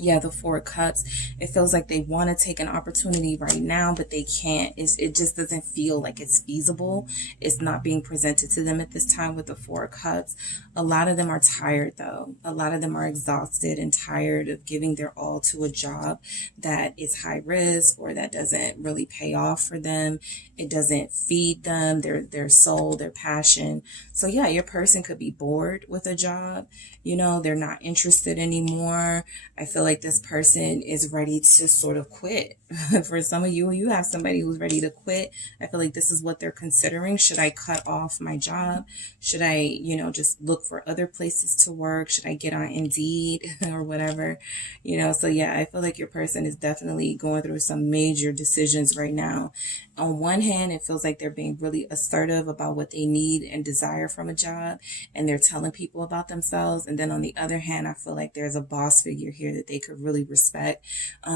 Yeah, the Four of Cups. It feels like they want to take an opportunity right now, but they can't. It just doesn't feel like it's feasible. It's not being presented to them at this time with the Four of Cups. A lot of them are tired, though. A lot of them are exhausted and tired of giving their all to a job that is high risk or that doesn't really pay off for them. It doesn't feed them, their soul, their passion. So yeah, your person could be bored with a job. You know, they're not interested anymore. I feel like this person is ready to sort of quit. For some of you, you have somebody who's ready to quit. I feel like this is what they're considering. Should I cut off my job? Should I, you know, just look for other places to work? Should I get on Indeed or whatever? You know, so yeah, I feel like your person is definitely going through some major decisions right now. On one hand, it feels like they're being really assertive about what they need and desire from a job, and they're telling people about themselves. And then on the other hand, I feel like there's a boss figure here that they could really respect.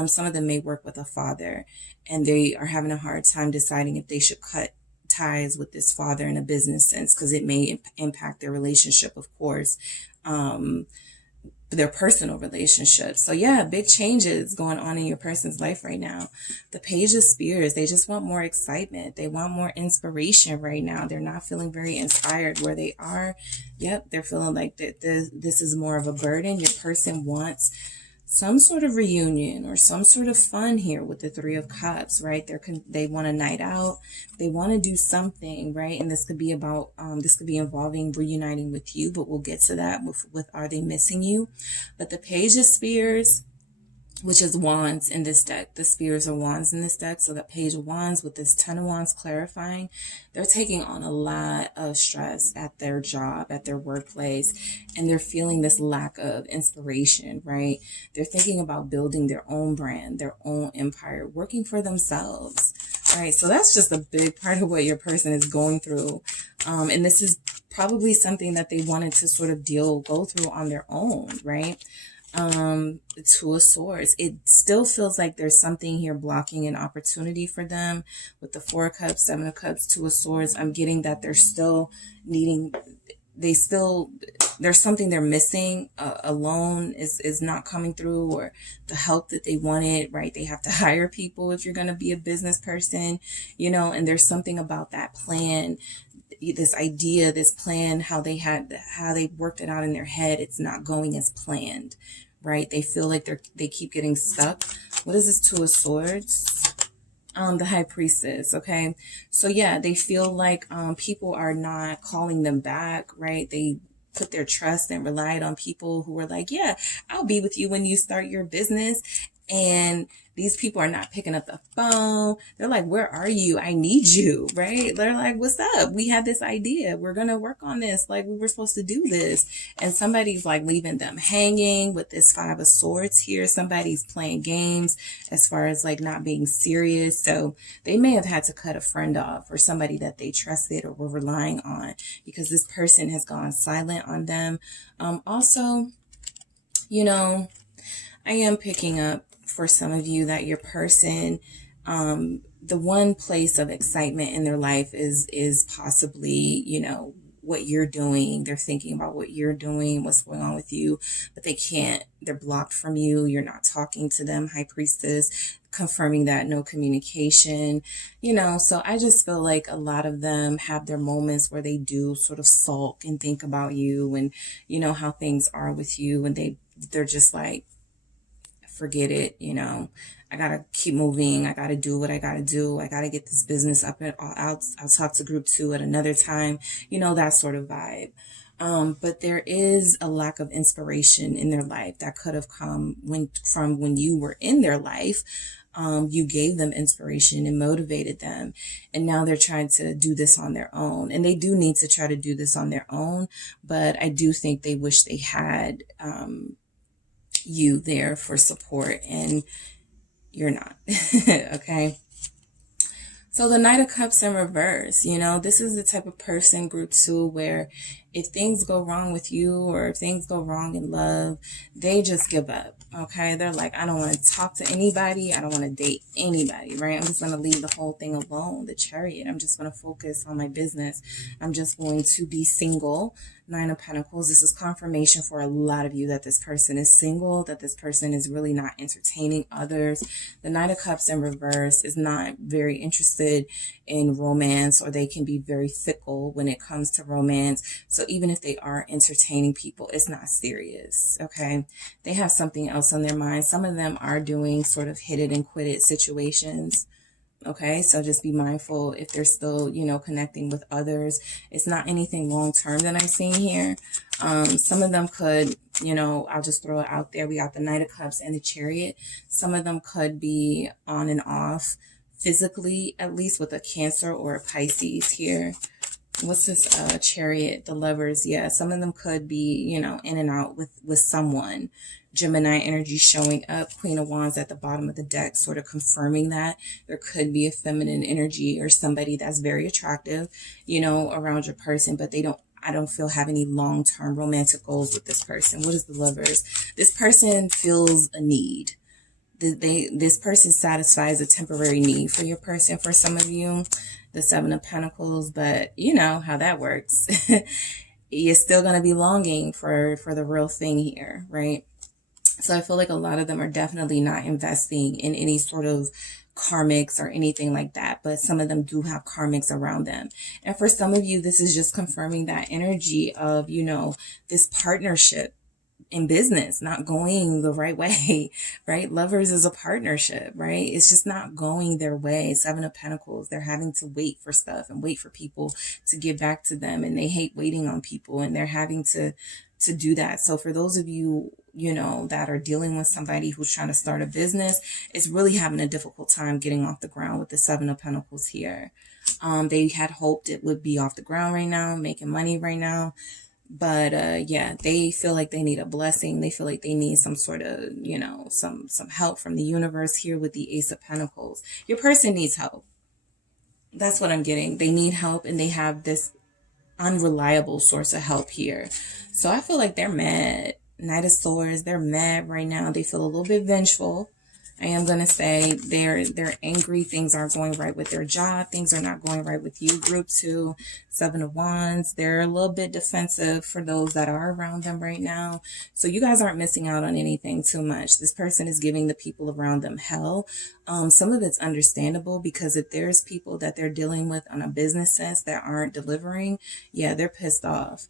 Some of them may work with a father, and they are having a hard time deciding if they should cut ties with this father in a business sense, because it may impact their relationship, of course. Their personal relationships. So yeah, big changes going on in your person's life right now. The Page of Spears, they just want more excitement. They want more inspiration right now. They're not feeling very inspired where they are. Yep, they're feeling like that this is more of a burden. Your person wants some sort of reunion or some sort of fun here with the Three of Cups, right? They want a night out. They want to do something, right? And this could be about, this could be involving reuniting with you, but we'll get to that with Are They Missing You? But the Page of Spears, which is wands in this deck. The spears are wands in this deck. So the Page of Wands with this Ten of Wands clarifying, they're taking on a lot of stress at their job, at their workplace, and they're feeling this lack of inspiration, right? They're thinking about building their own brand, their own empire, working for themselves, right? So that's just a big part of what your person is going through. And this is probably something that they wanted to sort of go through on their own, right? The Two of Swords. It still feels like there's something here blocking an opportunity for them with the Four of Cups, Seven of Cups, Two of Swords. I'm getting that they're still needing, there's something they're missing. A loan is not coming through, or the help that they wanted, right? They have to hire people if you're going to be a business person, you know, and there's something about that plan, this idea, this plan, how they worked it out in their head. It's not going as planned, right? They feel like they keep getting stuck. What is this Two of Swords? The High Priestess. Okay. So yeah, they feel like, people are not calling them back, right? They put their trust and relied on people who were like, yeah, I'll be with you when you start your business. And these people are not picking up the phone. They're like, where are you? I need you, right? They're like, what's up? We had this idea. We're going to work on this. Like, we were supposed to do this. And somebody's like leaving them hanging with this Five of Swords here. Somebody's playing games as far as like not being serious. So they may have had to cut a friend off or somebody that they trusted or were relying on, because this person has gone silent on them. Also, you know, I am picking up for some of you that your person, the one place of excitement in their life is possibly, you know, what you're doing. They're thinking about what you're doing, what's going on with you, but they can't, they're blocked from you. You're not talking to them. High Priestess, confirming that no communication, you know. So I just feel like a lot of them have their moments where they do sort of sulk and think about you and, you know, how things are with you. And they're just like, forget it, you know, I gotta keep moving. I gotta do what I gotta do. I gotta get this business up and I'll talk to group 2 at another time, you know, that sort of vibe. But there is a lack of inspiration in their life that could have come from when you were in their life. You gave them inspiration and motivated them. And now they're trying to do this on their own. And they do need to try to do this on their own. But I do think they wish they had, you there for support, and you're not. Okay. So the Knight of Cups in reverse, you know, this is the type of person, group 2, where if things go wrong with you or if things go wrong in love, they just give up. Okay, they're like, I don't want to talk to anybody. I don't want to date anybody, right? I'm just going to leave the whole thing alone. The Chariot. I'm just going to focus on my business. I'm just going to be single. Nine of Pentacles. This is confirmation for a lot of you that this person is single, that this person is really not entertaining others. The Knight of Cups in reverse is not very interested in romance, or they can be very fickle when it comes to romance. So even if they are entertaining people, it's not serious, okay? They have something else on their mind. Some of them are doing sort of hit it and quit it situations. Okay, so just be mindful if they're still, you know, connecting with others. It's not anything long term that I'm seeing here. Some of them could, you know, I'll just throw it out there. We got the Knight of Cups and the Chariot. Some of them could be on and off physically, at least with a Cancer or a Pisces here. What's this Chariot, the Lovers? Yeah, some of them could be, you know, in and out with someone. Gemini energy showing up. Queen of Wands at the bottom of the deck, sort of confirming that there could be a feminine energy or somebody that's very attractive, you know, around your person, but I don't feel have any long-term romantic goals with this person. What is the Lovers? This person feels a need. This person satisfies a temporary need for your person, for some of you. The Seven of Pentacles, but you know how that works. You're still going to be longing for the real thing here, right? So I feel like a lot of them are definitely not investing in any sort of karmics or anything like that, but some of them do have karmics around them. And for some of you, this is just confirming that energy of, you know, this partnership in business not going the right way, right? Lovers is a partnership, right? It's just not going their way. Seven of Pentacles, they're having to wait for stuff and wait for people to get back to them, and they hate waiting on people, and they're having to do that. So for those of you, you know, that are dealing with somebody who's trying to start a business, it's really having a difficult time getting off the ground with the Seven of Pentacles here. They had hoped it would be off the ground right now, making money right now. But yeah, they feel like they need a blessing. They feel like they need some sort of, you know, some help from the universe here with the Ace of Pentacles. Your person needs help. That's what I'm getting. They need help, and they have this unreliable source of help here. So I feel like they're mad. Knight of Swords, they're mad right now. They feel a little bit vengeful. I am going to say they're angry. Things aren't going right with their job. Things are not going right with you, Group 2. Seven of Wands. They're a little bit defensive for those that are around them right now. So you guys aren't missing out on anything too much. This person is giving the people around them hell. Some of it's understandable, because if there's people that they're dealing with on a business sense that aren't delivering, yeah, they're pissed off.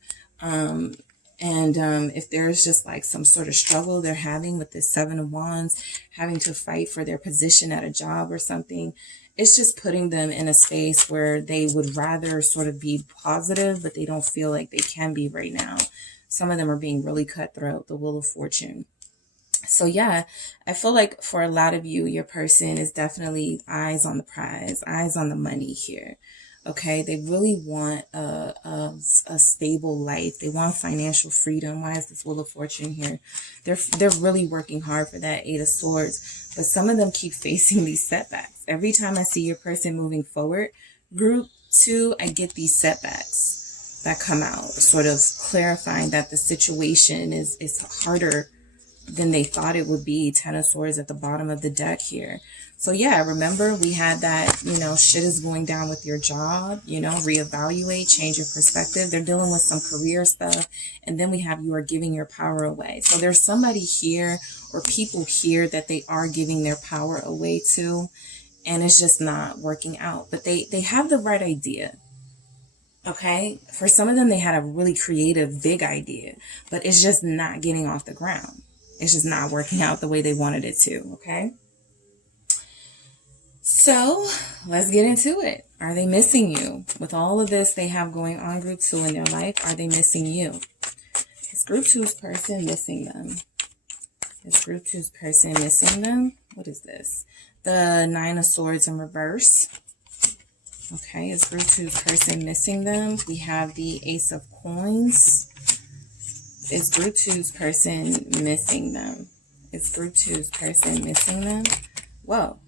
If there's just like some sort of struggle they're having with this Seven of Wands, having to fight for their position at a job or something, it's just putting them in a space where they would rather sort of be positive, but they don't feel like they can be right now. Some of them are being really cutthroat, the Wheel of Fortune. So yeah, I feel like for a lot of you, your person is definitely eyes on the prize, eyes on the money here. Okay, they really want a stable life. They want financial freedom. Why is this Wheel of Fortune here? They're really working hard for that Eight of Swords. But some of them keep facing these setbacks. Every time I see your person moving forward, Group 2, I get these setbacks that come out, sort of clarifying that the situation is harder than they thought it would be. Ten of Swords at the bottom of the deck here. So yeah, remember we had that, you know, shit is going down with your job, you know, reevaluate, change your perspective. They're dealing with some career stuff. And then we have you are giving your power away. So there's somebody here or people here that they are giving their power away to, and it's just not working out. But they have the right idea. Okay, for some of them, they had a really creative, big idea, but it's just not getting off the ground. It's just not working out the way they wanted it to, okay? So let's get into it. Are they missing you? With all of this they have going on, Group 2, in their life, are they missing you? Is Group 2's person missing them? Is Group 2's person missing them? What is this? The Nine of Swords in reverse. Okay, is Group 2's person missing them? We have the Ace of Coins. Is Group 2's person missing them? Is Group 2's person missing them? Whoa.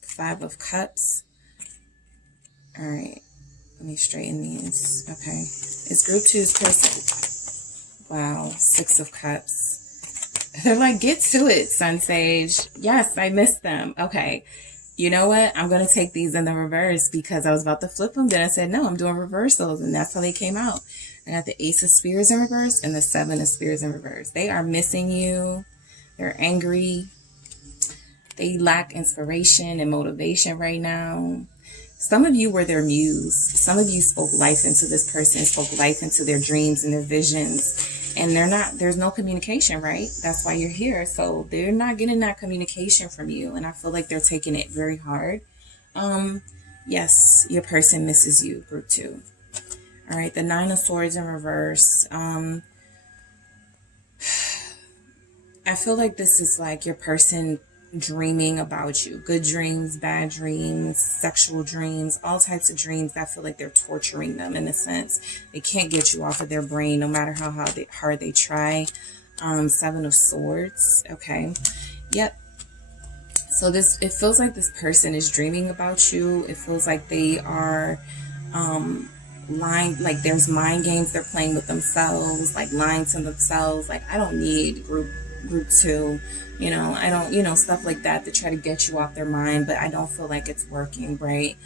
Five of Cups. All right. Let me straighten these. Okay. Is Group 2's person? Wow. Six of Cups. They're like, get to it, SunSage. Yes, I missed them. Okay. You know what? I'm going to take these in the reverse because I was about to flip them. Then I said, no, I'm doing reversals. And that's how they came out. I got the Ace of Spears in reverse and the Seven of Spears in reverse. They are missing you. They're angry. They lack inspiration and motivation right now. Some of you were their muse. Some of you spoke life into this person, spoke life into their dreams and their visions. And there's no communication, right? That's why you're here. So they're not getting that communication from you. And I feel like they're taking it very hard. Yes, your person misses you, group 2. All right, the Nine of Swords in reverse. I feel like this is like your person dreaming about you. Good dreams, bad dreams, sexual dreams, all types of dreams that feel like they're torturing them in a sense. They can't get you off of their brain no matter how hard they try. Seven of Swords. Okay. Yep. So it feels like this person is dreaming about you. It feels like they are lying, like there's mind games they're playing with themselves, like lying to themselves, like I don't need group 2, you know, I don't, you know, stuff like that to try to get you off their mind, but I don't feel like it's working, right?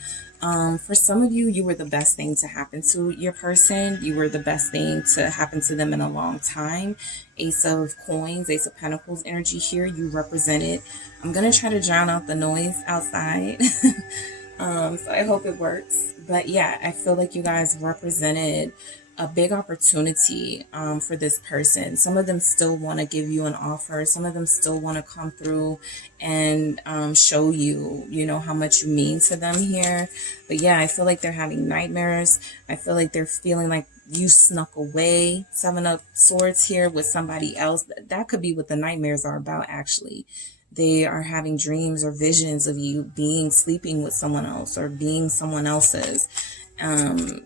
For some of you, you were the best thing to happen to your person. You were the best thing to happen to them in a long time. Ace of Coins, Ace of Pentacles energy here. You represented. I'm going to try to drown out the noise outside. So I hope it works. But yeah, I feel like you guys represented a big opportunity for this person. Some of them still want to give you an offer. Some of them still want to come through and show you, you know, how much you mean to them here. But yeah, I feel like they're having nightmares. I feel like they're feeling like you snuck away. Seven of Swords here with somebody else. That could be what the nightmares are about, actually. They are having dreams or visions of you sleeping with someone else or being someone else's.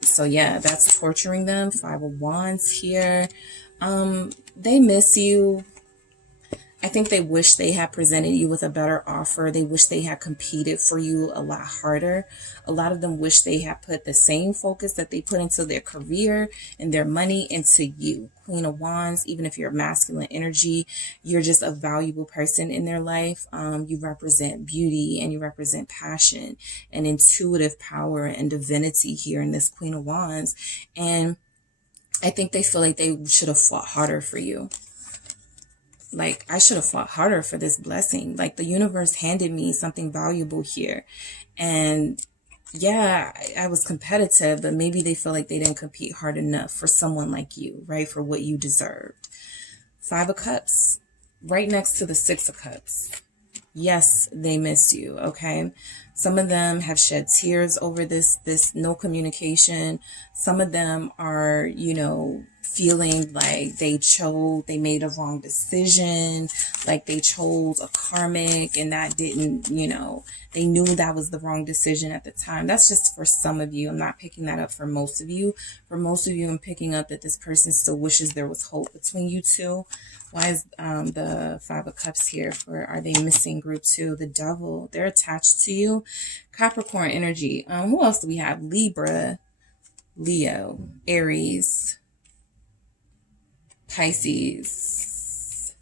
So yeah, that's torturing them. Five of Wands here. They miss you. I think they wish they had presented you with a better offer. They wish they had competed for you a lot harder. A lot of them wish they had put the same focus that they put into their career and their money into you. Queen of Wands, even if you're masculine energy, you're just a valuable person in their life. You represent beauty and you represent passion and intuitive power and divinity here in this Queen of Wands. And I think they feel like they should have fought harder for you. Like, I should have fought harder for this blessing. Like, the universe handed me something valuable here. And yeah, I was competitive, but maybe they feel like they didn't compete hard enough for someone like you, right? For what you deserved. Five of Cups, right next to the Six of Cups. Yes, they miss you, okay? Some of them have shed tears over this no communication. Some of them are, you know, feeling like they made a wrong decision, like they chose a karmic and that didn't, you know, they knew that was the wrong decision at the time. That's just for some of you. I'm not picking that up for most of you. For most of you, I'm picking up that this person still wishes there was hope between you two. Why is the Five of Cups here? Are they missing group 2? The Devil, they're attached to you. Capricorn energy. Who else do we have? Libra, Leo, Aries, Pisces.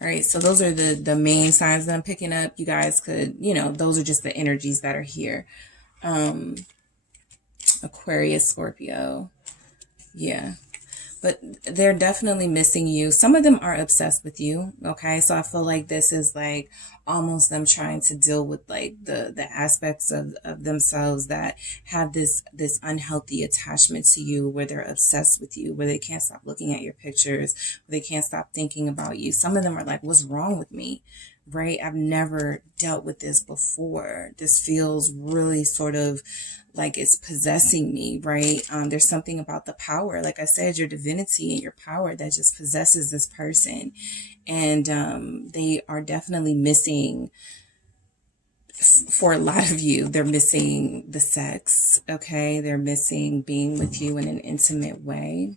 All right, so those are the main signs that I'm picking up. You guys could, you know, those are just the energies that are here. Aquarius, Scorpio. Yeah. But they're definitely missing you. Some of them are obsessed with you. Okay. So I feel like this is like almost them trying to deal with like the aspects of themselves that have this unhealthy attachment to you, where they're obsessed with you, where they can't stop looking at your pictures, where they can't stop thinking about you. Some of them are like, what's wrong with me? Right? I've never dealt with this before. This feels really sort of like it's possessing me, right? There's something about the power, like I said, your divinity and your power that just possesses this person. And they are definitely missing, for a lot of you, they're missing the sex, okay? They're missing being with you in an intimate way.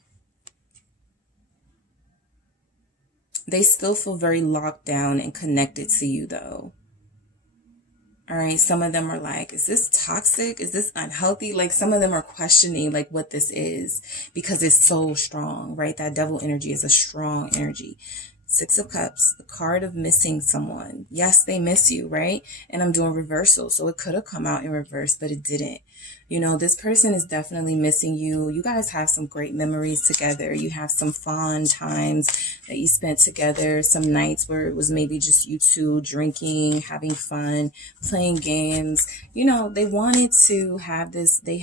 They still feel very locked down and connected to you, though. All right. Some of them are like, is this toxic? Is this unhealthy? Like, some of them are questioning like what this is because it's so strong, right? That Devil energy is a strong energy. Six of Cups, the card of missing someone. Yes, they miss you, right? And I'm doing reversal, so it could have come out in reverse, but it didn't. You know, this person is definitely missing you. You guys have some great memories together. You have some fond times that you spent together. Some nights where it was maybe just you two drinking, having fun, playing games. You know, they wanted to have this, they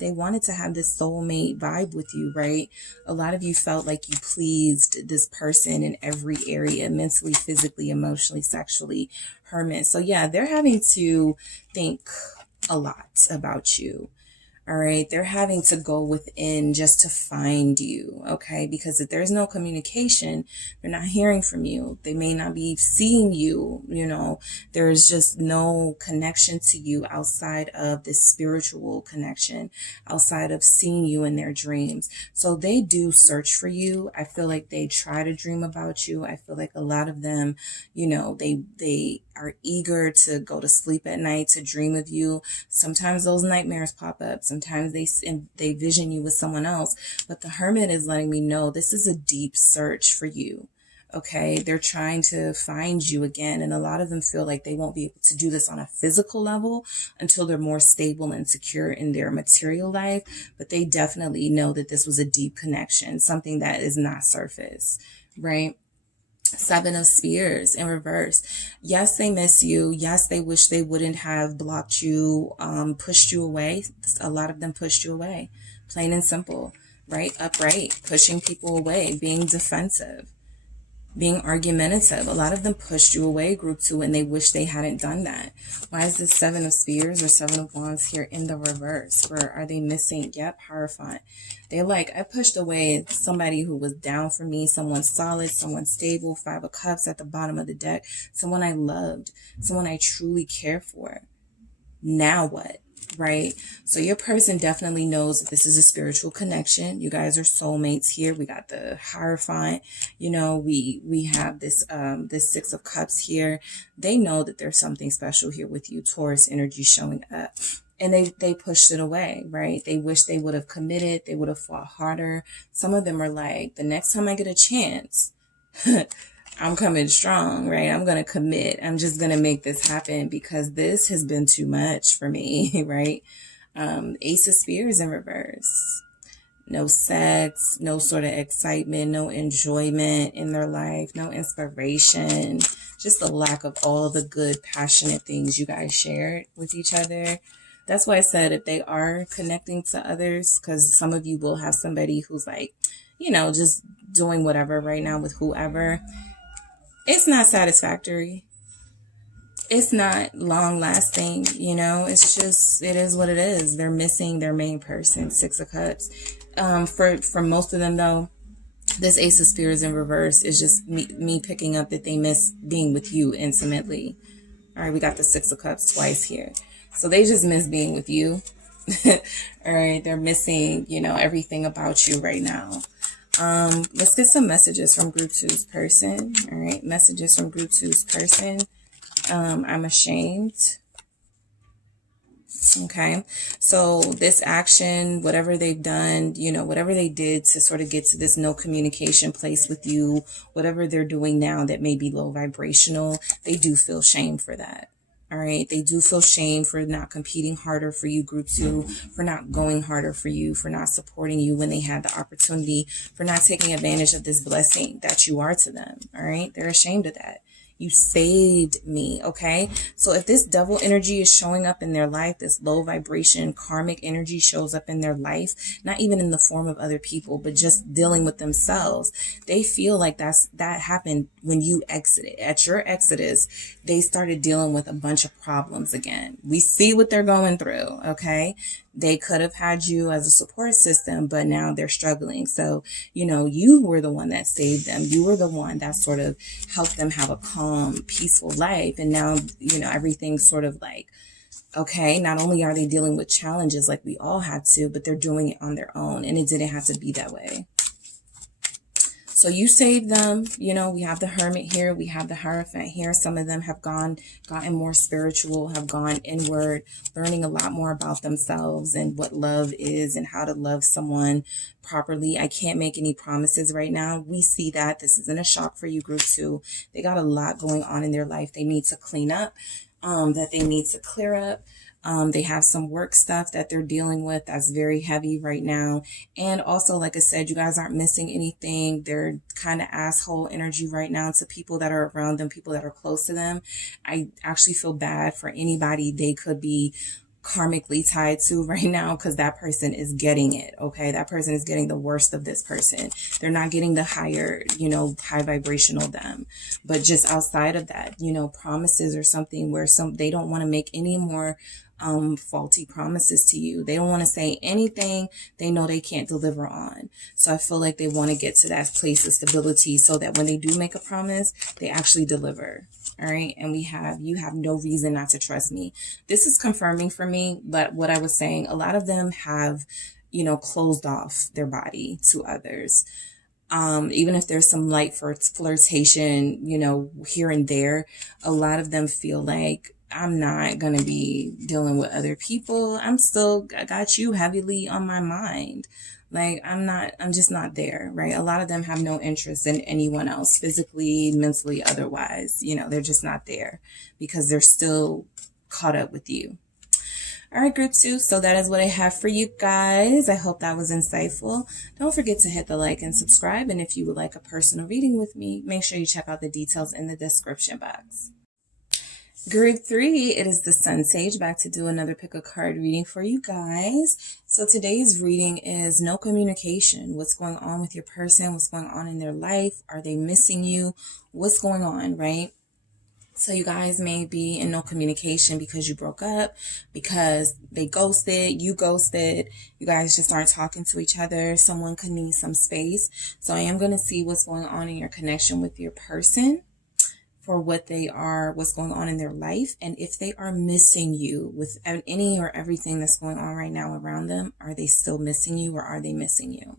wanted to have this soulmate vibe with you, right? A lot of you felt like you pleased this person in every area, mentally, physically, emotionally, sexually, Hermit. So yeah, they're having to think a lot about you. All right. They're having to go within just to find you. Okay. Because if there's no communication, they're not hearing from you. They may not be seeing you. You know, there's just no connection to you outside of this spiritual connection, outside of seeing you in their dreams. So they do search for you. I feel like they try to dream about you. I feel like a lot of them, you know, they are eager to go to sleep at night to dream of you. Sometimes those nightmares pop up. Sometimes they vision you with someone else. But the Hermit is letting me know this is a deep search for you. Okay, they're trying to find you again. And a lot of them feel like they won't be able to do this on a physical level until they're more stable and secure in their material life. But they definitely know that this was a deep connection, something that is not surface, right? Seven of Spears in reverse. Yes, they miss you. Yes, they wish they wouldn't have blocked you, pushed you away. A lot of them pushed you away. Plain and simple, right? Upright, pushing people away, being defensive, being argumentative. A lot of them pushed you away, group 2, and they wish they hadn't done that. Why is this Seven of Spears or Seven of Wands here in the reverse? Or are they missing? Yep, Hierophant. They're like, I pushed away somebody who was down for me, someone solid, someone stable. Five of Cups at the bottom of the deck. Someone I loved, someone I truly care for. Now what? Right? So your person definitely knows that this is a spiritual connection. You guys are soulmates here. We got the Hierophant. You know, we have this this Six of Cups here. They know that there's something special here with you. Taurus energy showing up. And they pushed it away, right? They wish they would have committed. They would have fought harder. Some of them are like, the next time I get a chance, I'm coming strong, right? I'm going to commit. I'm just going to make this happen because this has been too much for me, right? Ace of Spears in reverse. No sex, no sort of excitement, no enjoyment in their life, no inspiration, just a lack of all the good, passionate things you guys shared with each other. That's why I said if they are connecting to others, because some of you will have somebody who's like, you know, just doing whatever right now with whoever. It's not satisfactory. It's not long lasting, you know, it's just, it is what it is. They're missing their main person, Six of Cups. For most of them though, this Ace of Spears in reverse is just me picking up that they miss being with you intimately. All right, we got the Six of Cups twice here. So they just miss being with you. All right, they're missing, you know, everything about you right now. Let's get some messages from Group 2's person. All right, messages from Group 2's person. I'm ashamed. Okay, so this action, whatever they've done, you know, whatever they did to sort of get to this no communication place with you, whatever they're doing now that may be low vibrational, they do feel shame for that. All right. They do feel shame for not competing harder for you, Group 2, for not going harder for you, for not supporting you when they had the opportunity, for not taking advantage of this blessing that you are to them. All right. They're ashamed of that. You saved me. Okay. So if this devil energy is showing up in their life, this low vibration karmic energy shows up in their life, not even in the form of other people, but just dealing with themselves. They feel like that happened when you exited. At your exodus, they started dealing with a bunch of problems again. We see what they're going through. Okay. They could have had you as a support system, but now they're struggling. So, you know, you were the one that saved them. You were the one that sort of helped them have a calm, peaceful life. And now, you know, everything's sort of like, okay, not only are they dealing with challenges like we all had to, but they're doing it on their own. And it didn't have to be that way. So you saved them. You know, we have the Hermit here. We have the Hierophant here. Some of them have gotten more spiritual, have gone inward, learning a lot more about themselves and what love is and how to love someone properly. I can't make any promises right now. We see that. This isn't a shock for you, group 2. They got a lot going on in their life. They need to clean up, that they need to clear up. They have some work stuff that they're dealing with that's very heavy right now. And also, like I said, you guys aren't missing anything. They're kind of asshole energy right now to people that are around them, people that are close to them. I actually feel bad for anybody they could be karmically tied to right now, because that person is getting it. Okay, that person is getting the worst of this person. They're not getting the higher, you know, high vibrational them. But just outside of that, you know, promises or something where they don't want to make any more faulty promises to you. They don't want to say anything they know they can't deliver on. So I feel like they want to get to that place of stability so that when they do make a promise, they actually deliver. All right. And you have no reason not to trust me. This is confirming for me, but what I was saying, a lot of them have, you know, closed off their body to others. Even if there's some light flirtation, you know, here and there, a lot of them feel like, I'm not going to be dealing with other people. I got you heavily on my mind. Like, I'm just not there, right? A lot of them have no interest in anyone else, physically, mentally, otherwise. You know, they're just not there because they're still caught up with you. All right, group 2. So that is what I have for you guys. I hope that was insightful. Don't forget to hit the like and subscribe. And if you would like a personal reading with me, make sure you check out the details in the description box. Group 3, it is the SunSage back to do another pick a card reading for you guys. So today's reading is no communication. What's going on with your person? What's going on in their life? Are they missing you? What's going on, right? So you guys may be in no communication because you broke up, because they ghosted, you ghosted, you guys just aren't talking to each other. Someone could need some space. So I am going to see what's going on in your connection with your person, for what they are, what's going on in their life, and if they are missing you with any or everything that's going on right now around them. Are they still missing you, or are they missing you?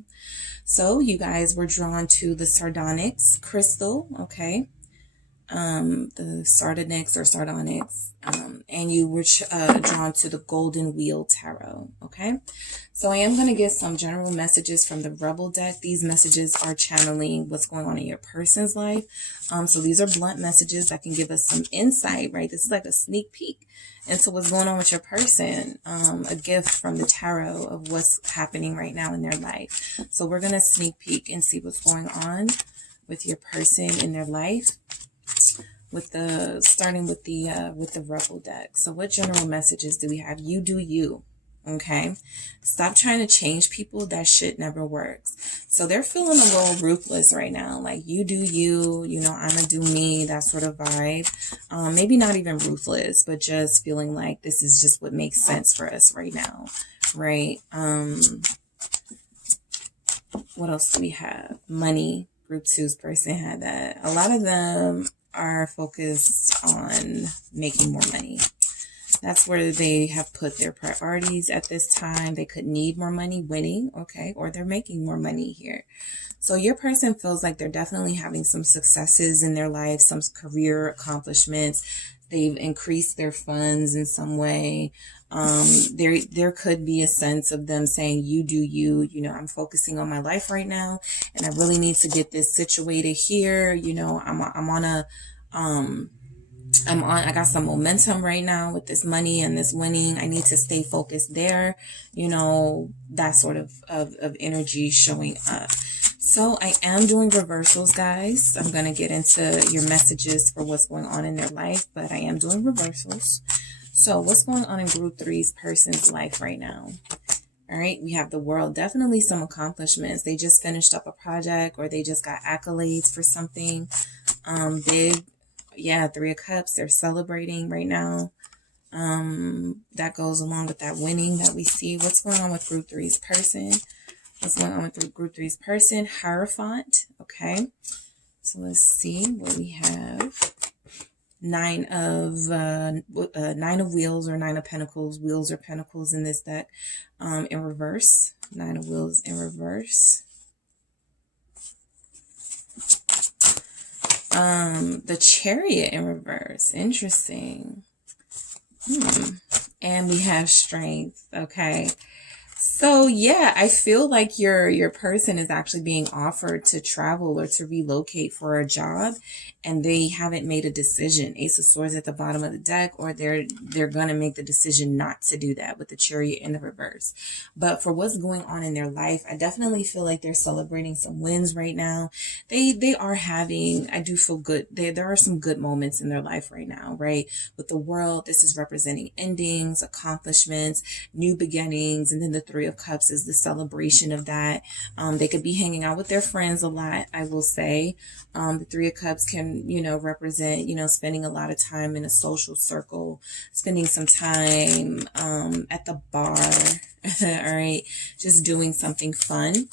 So you guys were drawn to the sardonyx crystal, okay? The sardonyx or sardonyx, and you were drawn to the golden wheel tarot, okay? So I am going to get some general messages from the Rebel deck. These messages are channeling what's going on in your person's life. So these are blunt messages that can give us some insight, right? This is like a sneak peek into what's going on with your person, a gift from the tarot of what's happening right now in their life. So we're going to sneak peek and see what's going on with your person in their life, starting with the Rebel deck. So what general messages do we have? You do you. Okay, stop trying to change people. That shit never works. So they're feeling a little ruthless right now. Like, you do you, you know, I'm gonna do me, that sort of vibe. Maybe not even ruthless, but just feeling like this is just what makes sense for us right now, right? What else do we have? Money. Group 2's person had that. A lot of them are focused on making more money. That's where they have put their priorities at this time. They could need more money, winning, okay, or they're making more money here. So your person feels like they're definitely having some successes in their life, some career accomplishments. They've increased their funds in some way. There could be a sense of them saying, you do you, you know, I'm focusing on my life right now, and I really need to get this situated here. You know, I got some momentum right now with this money and this winning. I need to stay focused there, you know, that sort of energy showing up. So I am doing reversals, guys. I'm going to get into your messages for what's going on in their life, but I am doing reversals. So what's going on in group 3's person's life right now? All right, we have the World. Definitely some accomplishments. They just finished up a project, or they just got accolades for something big. Yeah, 3 of Cups. They're celebrating right now. That goes along with that winning that we see. What's going on with group 3's person? What's going on with group 3's person? Hierophant. Okay. So let's see what we have. 9 of Wheels, or 9 of Pentacles. Wheels or Pentacles in this deck. In reverse. 9 of Wheels in reverse. The Chariot in reverse. Interesting. And we have Strength. Okay. So yeah, I feel like your person is actually being offered to travel or to relocate for a job, and they haven't made a decision. Ace of Swords at the bottom of the deck, or they're gonna make the decision not to do that with the Chariot in the reverse. But for what's going on in their life, I definitely feel like they're celebrating some wins right now. They are having, I do feel good. There are some good moments in their life right now, right? With the World, this is representing endings, accomplishments, new beginnings, and then the Three of Cups is the celebration of that. They could be hanging out with their friends a lot, I will say. The Three of Cups can, represent, spending a lot of time in a social circle, spending some time at the bar, all right, just doing something fun.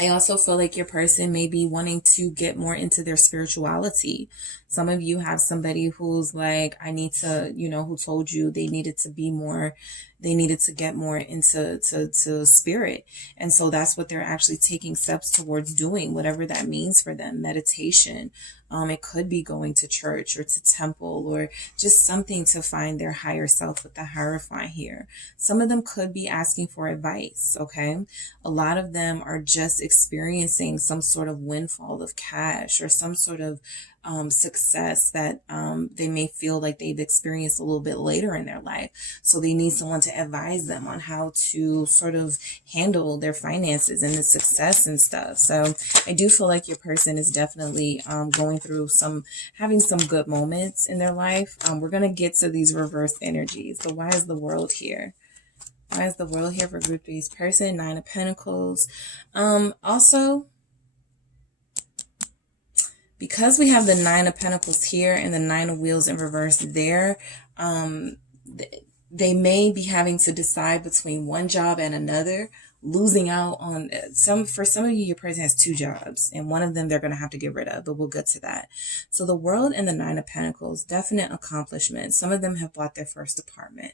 I also feel like your person may be wanting to get more into their spirituality. Some of you have somebody who's like, I need to, who told you they needed to be more, they needed to get more into to spirit. And so that's what they're actually taking steps towards doing, whatever that means for them. Meditation. It could be going to church or to temple or just something to find their higher self with the Hierophant here. Some of them could be asking for advice, okay? A lot of them are just experiencing some sort of windfall of cash or some sort of success that they may feel like they've experienced a little bit later in their life. So they need someone to advise them on how to sort of handle their finances and the success and stuff. So I do feel like your person is definitely going through having some good moments in their life. We're going to get to these reverse energies. But why is the World here? Why is the World here for Group 3's person? Nine of Pentacles. Also, because we have the Nine of Pentacles here and the Nine of Wheels in reverse there, they may be having to decide between one job and another, losing out on for some of you, your person has two jobs and one of them they're going to have to get rid of, but we'll get to that. So the World and the Nine of Pentacles, definite accomplishments. Some of them have bought their first apartment,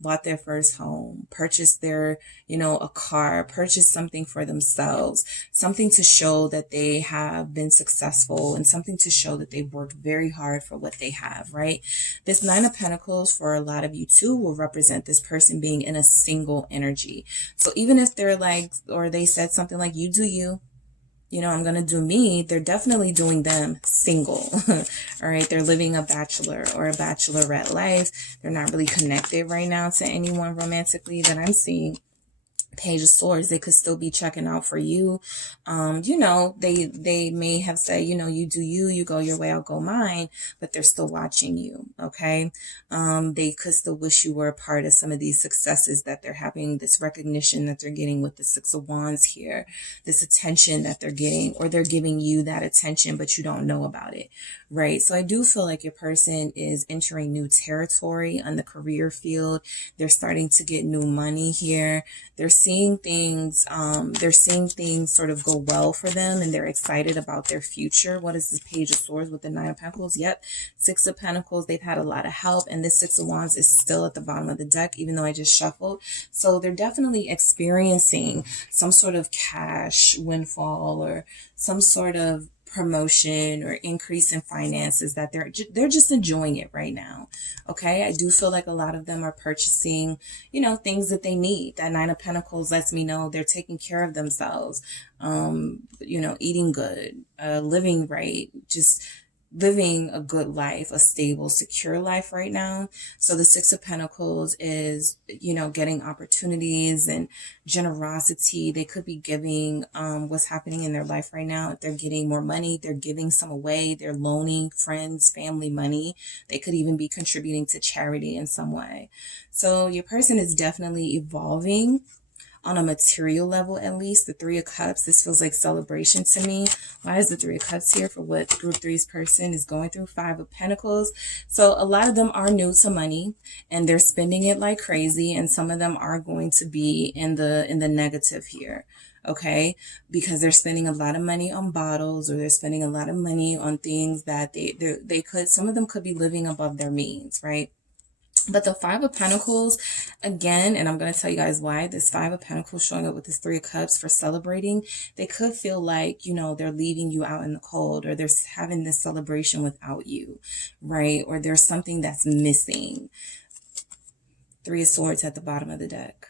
bought their first home, purchased their, a car, purchased something for themselves, something to show that they have been successful and something to show that they've worked very hard for what they have, right? This Nine of Pentacles for a lot of you too will represent this person being in a single energy. So even if they're like, or they said something like, you do you, I'm going to do me, they're definitely doing them single. All right. They're living a bachelor or a bachelorette life. They're not really connected right now to anyone romantically that I'm seeing. Page of Swords, they could still be checking out for you. They may have said, you do you go your way, I'll go mine, but they're still watching you. Okay. They could still wish you were a part of some of these successes that they're having, this recognition that they're getting with the Six of Wands here, this attention that they're getting, or they're giving you that attention, but you don't know about it. Right. So I do feel like your person is entering new territory on the career field. They're starting to get new money here. They're seeing things sort of go well for them, and they're excited about their future. What is this Page of Swords with the Nine of Pentacles? Yep. Six of Pentacles. They've had a lot of help, and this Six of Wands is still at the bottom of the deck, even though I just shuffled. So they're definitely experiencing some sort of cash windfall or some sort of promotion or increase in finances that they're just enjoying it right now. Okay. I do feel like a lot of them are purchasing, things that they need. That Nine of Pentacles lets me know they're taking care of themselves, eating good, living right, just living a good life, a stable, secure life right now. So the Six of Pentacles is, getting opportunities and generosity. They could be giving what's happening in their life right now. If they're getting more money, they're giving some away. They're loaning friends, family money. They could even be contributing to charity in some way. So your person is definitely evolving on a material level, at least. The Three of Cups, this feels like celebration to me. Why is the Three of Cups here for what Group 3's person is going through? Five of Pentacles. So a lot of them are new to money and they're spending it like crazy. And some of them are going to be in the negative here. Okay, because they're spending a lot of money on bottles, or they're spending a lot of money on things that some of them could be living above their means, right? But the Five of Pentacles, again, and I'm going to tell you guys why, this Five of Pentacles showing up with this Three of Cups for celebrating, they could feel like, you know, they're leaving you out in the cold, or they're having this celebration without you, right? Or there's something that's missing. Three of Swords at the bottom of the deck.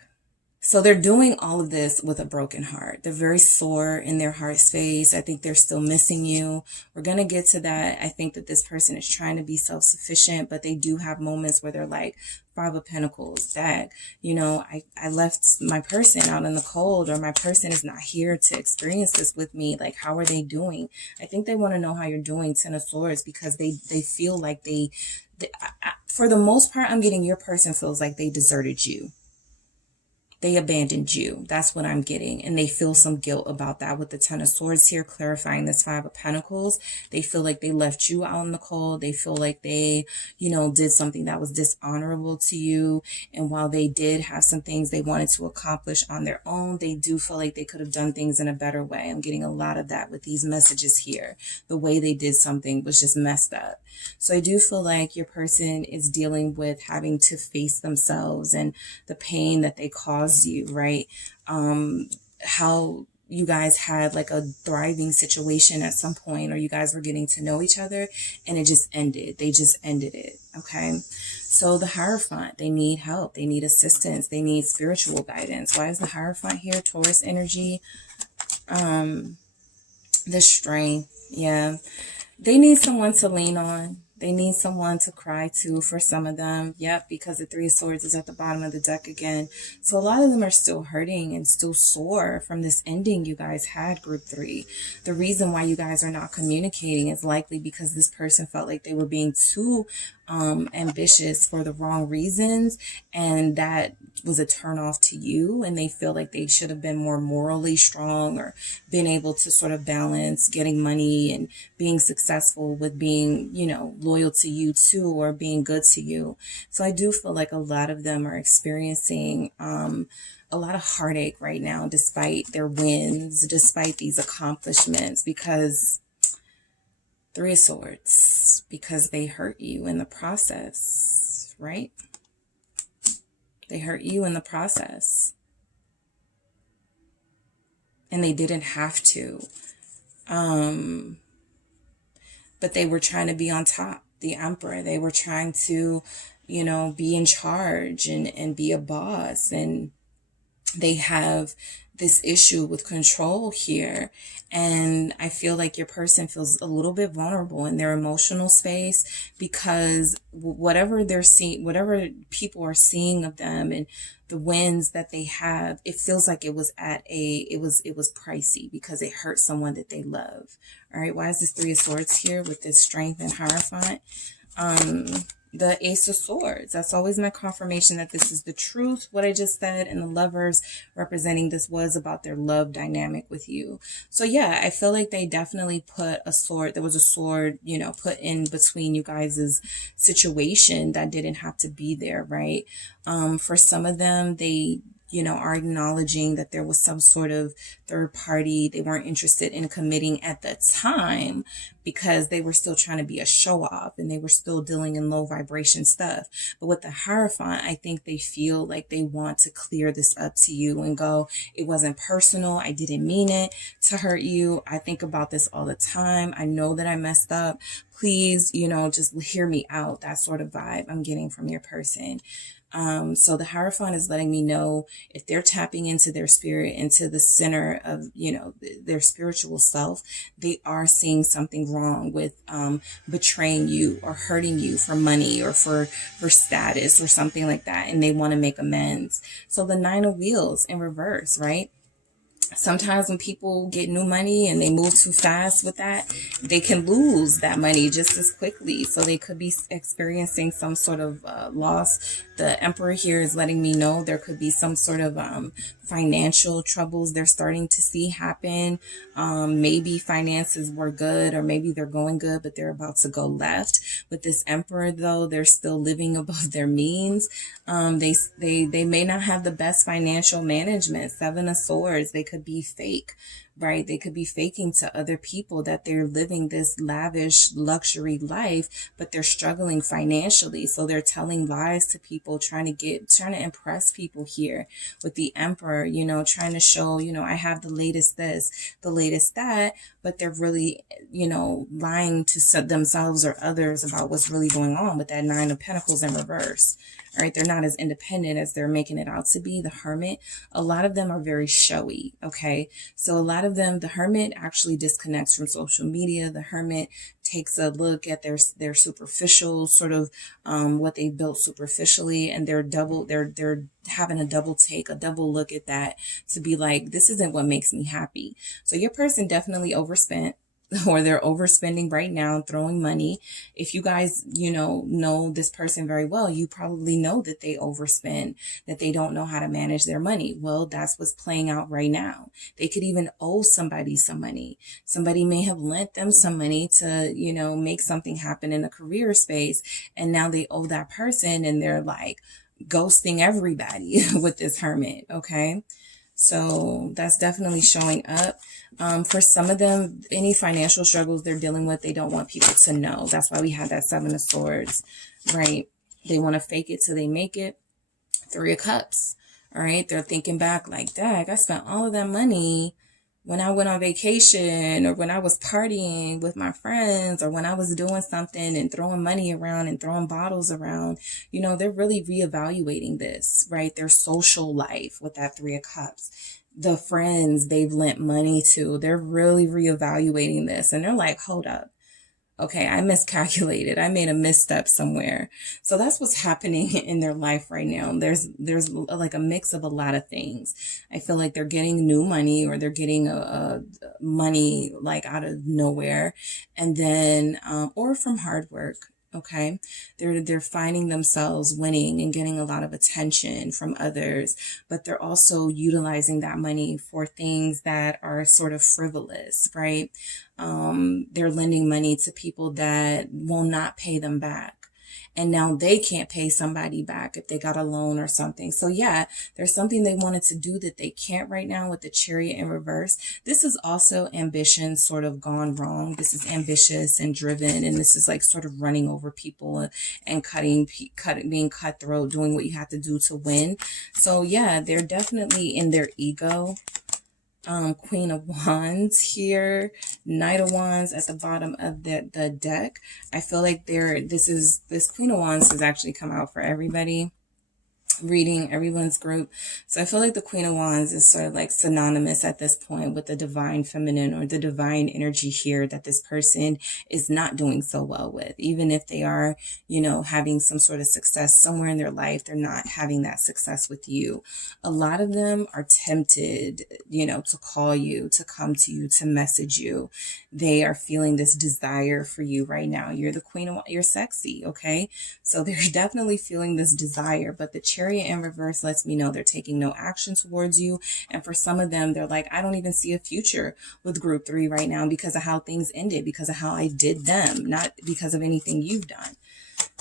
So they're doing all of this with a broken heart. They're very sore in their heart space. I think they're still missing you. We're going to get to that. I think that this person is trying to be self-sufficient, but they do have moments where they're like, Five of Pentacles, Dad, you know, I left my person out in the cold, or my person is not here to experience this with me. Like, how are they doing? I think they want to know how you're doing, Ten of Swords, because they feel like for the most part, I'm getting your person feels like they deserted you. They abandoned you. That's what I'm getting. And they feel some guilt about that with the Ten of Swords here, clarifying this Five of Pentacles. They feel like they left you out in the cold. They feel like they, you know, did something that was dishonorable to you. And while they did have some things they wanted to accomplish on their own, they do feel like they could have done things in a better way. I'm getting a lot of that with these messages here. The way they did something was just messed up. So I do feel like your person is dealing with having to face themselves and the pain that they caused you, right? How you guys had like a thriving situation at some point, or you guys were getting to know each other and it just ended. They just ended it. Okay. So the Hierophant, they need help. They need assistance. They need spiritual guidance. Why is the Hierophant here? Taurus energy. The Strength. Yeah. They need someone to lean on. They need someone to cry to for some of them. Yep, because the Three of Swords is at the bottom of the deck again. So a lot of them are still hurting and still sore from this ending you guys had, Group 3. The reason why you guys are not communicating is likely because this person felt like they were being too ambitious for the wrong reasons, and that was a turn off to you, and they feel like they should have been more morally strong, or been able to sort of balance getting money and being successful with being, you know, loyal to you too, or being good to you. So I do feel like a lot of them are experiencing a lot of heartache right now, despite their wins, despite these accomplishments, because Three of Swords, because they hurt you in the process, right? They hurt you in the process. And they didn't have to. But they were trying to be on top, the Emperor. They were trying to, you know, be in charge and be a boss. And they have this issue with control here. And I feel like your person feels a little bit vulnerable in their emotional space, because whatever they're seeing, whatever people are seeing of them and the wins that they have, it feels like it was it was pricey because it hurt someone that they love. All right. Why is this Three of Swords here with this Strength and Hierophant? The Ace of Swords. That's always my confirmation that this is the truth, what I just said. And the Lovers representing this was about their love dynamic with you. So yeah, I feel like they definitely put a sword. There was a sword, you know, put in between you guys' situation that didn't have to be there, right? For some of them, they, you know, are acknowledging that there was some sort of third party they weren't interested in committing at the time, because they were still trying to be a show off and they were still dealing in low vibration stuff. But with the Hierophant, I think they feel like they want to clear this up to you and go, it wasn't personal. I didn't mean it to hurt you. I think about this all the time. I know that I messed up. Please, you know, just hear me out. That sort of vibe I'm getting from your person. So the Hierophant is letting me know if they're tapping into their spirit, into the center of, you know, their spiritual self, they are seeing something wrong with betraying you or hurting you for money or for status or something like that. And they want to make amends. So the Nine of Wheels in reverse, right? Sometimes when people get new money and they move too fast with that, they can lose that money just as quickly. So they could be experiencing some sort of loss. The Emperor here is letting me know there could be some sort of financial troubles they're starting to see happen. Maybe finances were good, or maybe they're going good, but they're about to go left. With this Emperor, though, they're still living above their means. They may not have the best financial management. Seven of Swords, they could be fake, right? They could be faking to other people that they're living this lavish luxury life, but they're struggling financially. So they're telling lies to people, trying to impress people here with the Emperor, you know, trying to show, you know, I have the latest this, the latest that, but they're really, you know, lying to themselves or others about what's really going on with that Nine of Pentacles in reverse. All right, they're not as independent as they're making it out to be. The Hermit, a lot of them are very showy, okay? So a lot of them, the Hermit actually disconnects from social media. The Hermit takes a look at their superficial sort of what they built superficially, and they're having a double look at that to be like, this isn't what makes me happy. So your person definitely overspent, or they're overspending right now, throwing money. If you guys, you know this person very well, you probably know that they overspend, that they don't know how to manage their money. Well, that's what's playing out right now. They could even owe somebody some money. Somebody may have lent them some money to, you know, make something happen in a career space. And now they owe that person, and they're like ghosting everybody with this Hermit. Okay. So that's definitely showing up. For some of them, any financial struggles they're dealing with, they don't want people to know. That's why we had that Seven of Swords, right? They want to fake it till they make it. Three of Cups, all right? They're thinking back like, dang, I spent all of that money when I went on vacation, or when I was partying with my friends, or when I was doing something and throwing money around and throwing bottles around. You know, they're really reevaluating this, right? Their social life with that Three of Cups. The friends they've lent money to, they're really reevaluating this. And they're like, hold up. Okay, I miscalculated. I made a misstep somewhere. So that's what's happening in their life right now. There's like a mix of a lot of things. I feel like they're getting new money, or they're getting a money like out of nowhere, and then or from hard work. Okay, they're finding themselves winning and getting a lot of attention from others, but they're also utilizing that money for things that are sort of frivolous, right? They're lending money to people that will not pay them back. And now they can't pay somebody back if they got a loan or something. So yeah, there's something they wanted to do that they can't right now with the Chariot in reverse. This is also ambition sort of gone wrong. This is ambitious and driven. And this is like sort of running over people and being cutthroat, doing what you have to do to win. So yeah, they're definitely in their ego. Queen of Wands here, Knight of Wands at the bottom of the deck. I feel like this Queen of Wands has actually come out for everybody, reading everyone's group. So I feel like the Queen of Wands is sort of like synonymous at this point with the divine feminine, or the divine energy here that this person is not doing so well with. Even if they are, you know, having some sort of success somewhere in their life, they're not having that success with you. A lot of them are tempted, you know, to call you, to come to you, to message you. They are feeling this desire for you right now. You're the Queen of Wands, you're sexy, okay? So they're definitely feeling this desire, but the Chariot in reverse lets me know they're taking no action towards you. And for some of them, they're like, I don't even see a future with group 3 right now because of how things ended, because of how I did them, not because of anything you've done.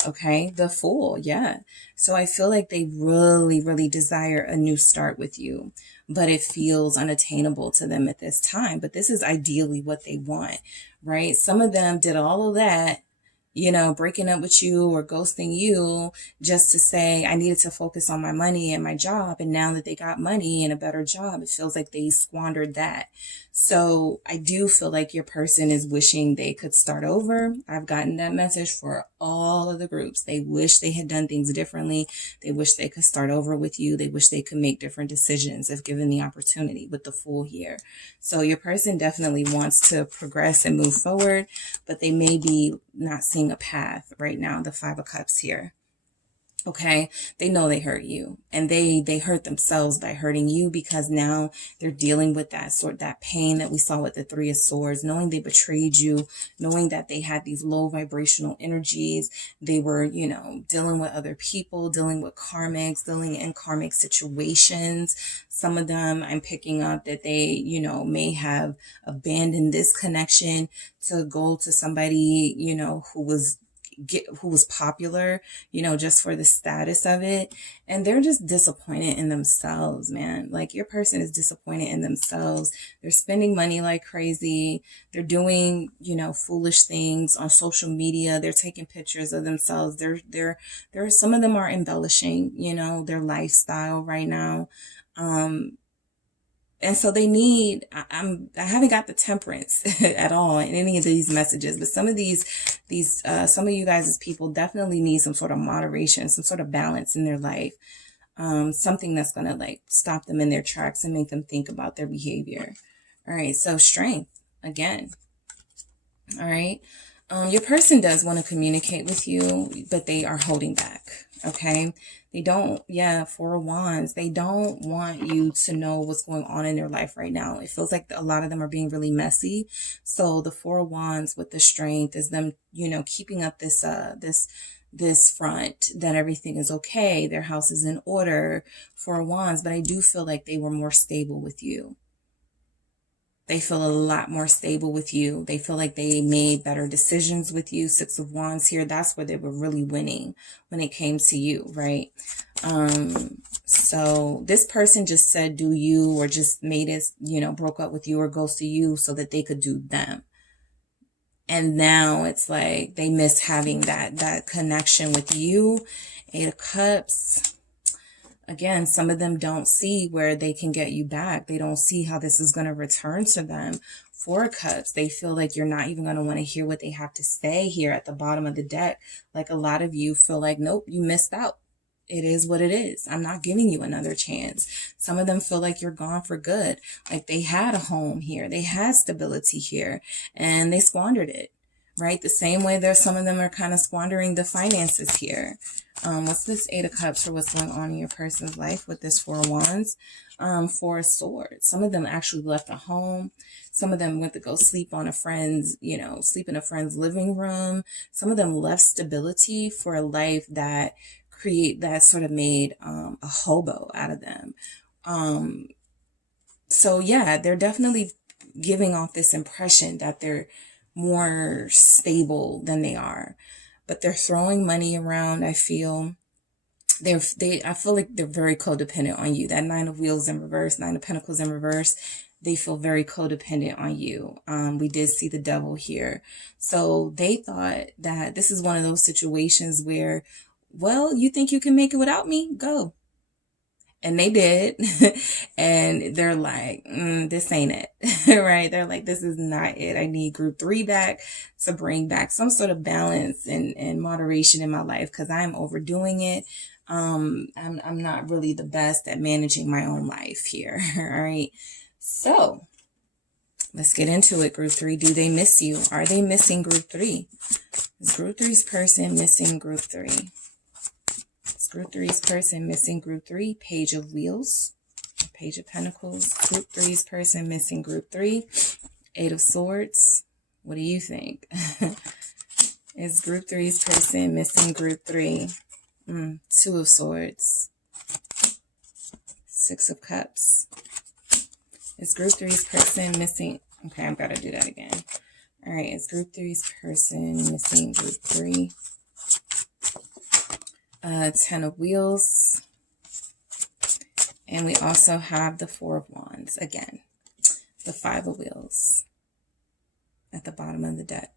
Okay, the Fool, yeah. So I feel like they really, really desire a new start with you, but it feels unattainable to them at this time. But this is ideally what they want, right? Some of them did all of that, you know, breaking up with you or ghosting you just to say, I needed to focus on my money and my job. And now that they got money and a better job, it feels like they squandered that. So I do feel like your person is wishing they could start over. I've gotten that message for all of the groups. They wish they had done things differently. They wish they could start over with you. They wish they could make different decisions if given the opportunity, with the Fool here. So your person definitely wants to progress and move forward, but they may be not seeing a path right now. The Five of Cups here. Okay, they know they hurt you, and they hurt themselves by hurting you, because now they're dealing with that pain that we saw with the Three of Swords, knowing they betrayed you, knowing that they had these low vibrational energies. They were, you know, dealing with other people, dealing with karmics, dealing in karmic situations. Some of them, I'm picking up that they, you know, may have abandoned this connection to go to somebody, you know, who was who was popular, you know, just for the status of it. And they're just disappointed in themselves, man. Like, your person is disappointed in themselves. They're spending money like crazy. They're doing, you know, foolish things on social media. They're taking pictures of themselves. Some of them are embellishing, you know, their lifestyle right now. And so they need, I haven't got the temperance at all in any of these messages, but some of some of you guys as people definitely need some sort of moderation, some sort of balance in their life. Something that's going to like stop them in their tracks and make them think about their behavior. All right. So strength again. All right. Your person does want to communicate with you, but they are holding back. Okay. They don't, Four of Wands. They don't want you to know what's going on in their life right now. It feels like a lot of them are being really messy. So the Four of Wands with the strength is them, you know, keeping up this front that everything is okay. Their house is in order. Four of Wands. But I do feel like they were more stable with you. They feel a lot more stable with you. They feel like they made better decisions with you. Six of Wands here. That's where they were really winning when it came to you, right? So this person just said, do you, or just made it, you know, broke up with you or ghosted you so that they could do them. And now it's like they miss having that connection with you. Eight of Cups. Again, some of them don't see where they can get you back. They don't see how this is going to return to them. Four of Cups, they feel like you're not even going to want to hear what they have to say here at the bottom of the deck. Like, a lot of you feel like, nope, you missed out. It is what it is. I'm not giving you another chance. Some of them feel like you're gone for good. Like, they had a home here. They had stability here and they squandered it, right? The same way there's some of them are kind of squandering the finances here. What's this Eight of Cups for what's going on in your person's life with this Four of Wands? Four of Swords. Some of them actually left a home. Some of them went to go sleep on a friend's, you know, sleep in a friend's living room. Some of them left stability for a life that sort of made a hobo out of them. So yeah, they're definitely giving off this impression that they're more stable than they are. But they're throwing money around. I feel I feel like they're very codependent on you. That Nine of Wheels in reverse, Nine of Pentacles in reverse, they feel very codependent on you. We did see the Devil here. So they thought that this is one of those situations where, well, you think you can make it without me? Go. And they did. And they're like, this ain't it. Right? They're like, this is not it. I need group 3 back to bring back some sort of balance and moderation in my life, because I'm overdoing it. I'm not really the best at managing my own life here. All right. So let's get into it. Group 3, do they miss you? Are they missing group 3? Is group 3's person missing group 3? Group 3's person missing group 3, Page of Wheels, Page of Pentacles. Group 3's person missing group 3, Eight of Swords. What do you think? Is group 3's person missing group 3? Two of Swords, Six of Cups. Is group 3's person missing? Okay, I've got to do that again. All right, is group 3's person missing group 3? Ten of Wheels. And we also have the Four of Wands again. The Five of Wheels at the bottom of the deck.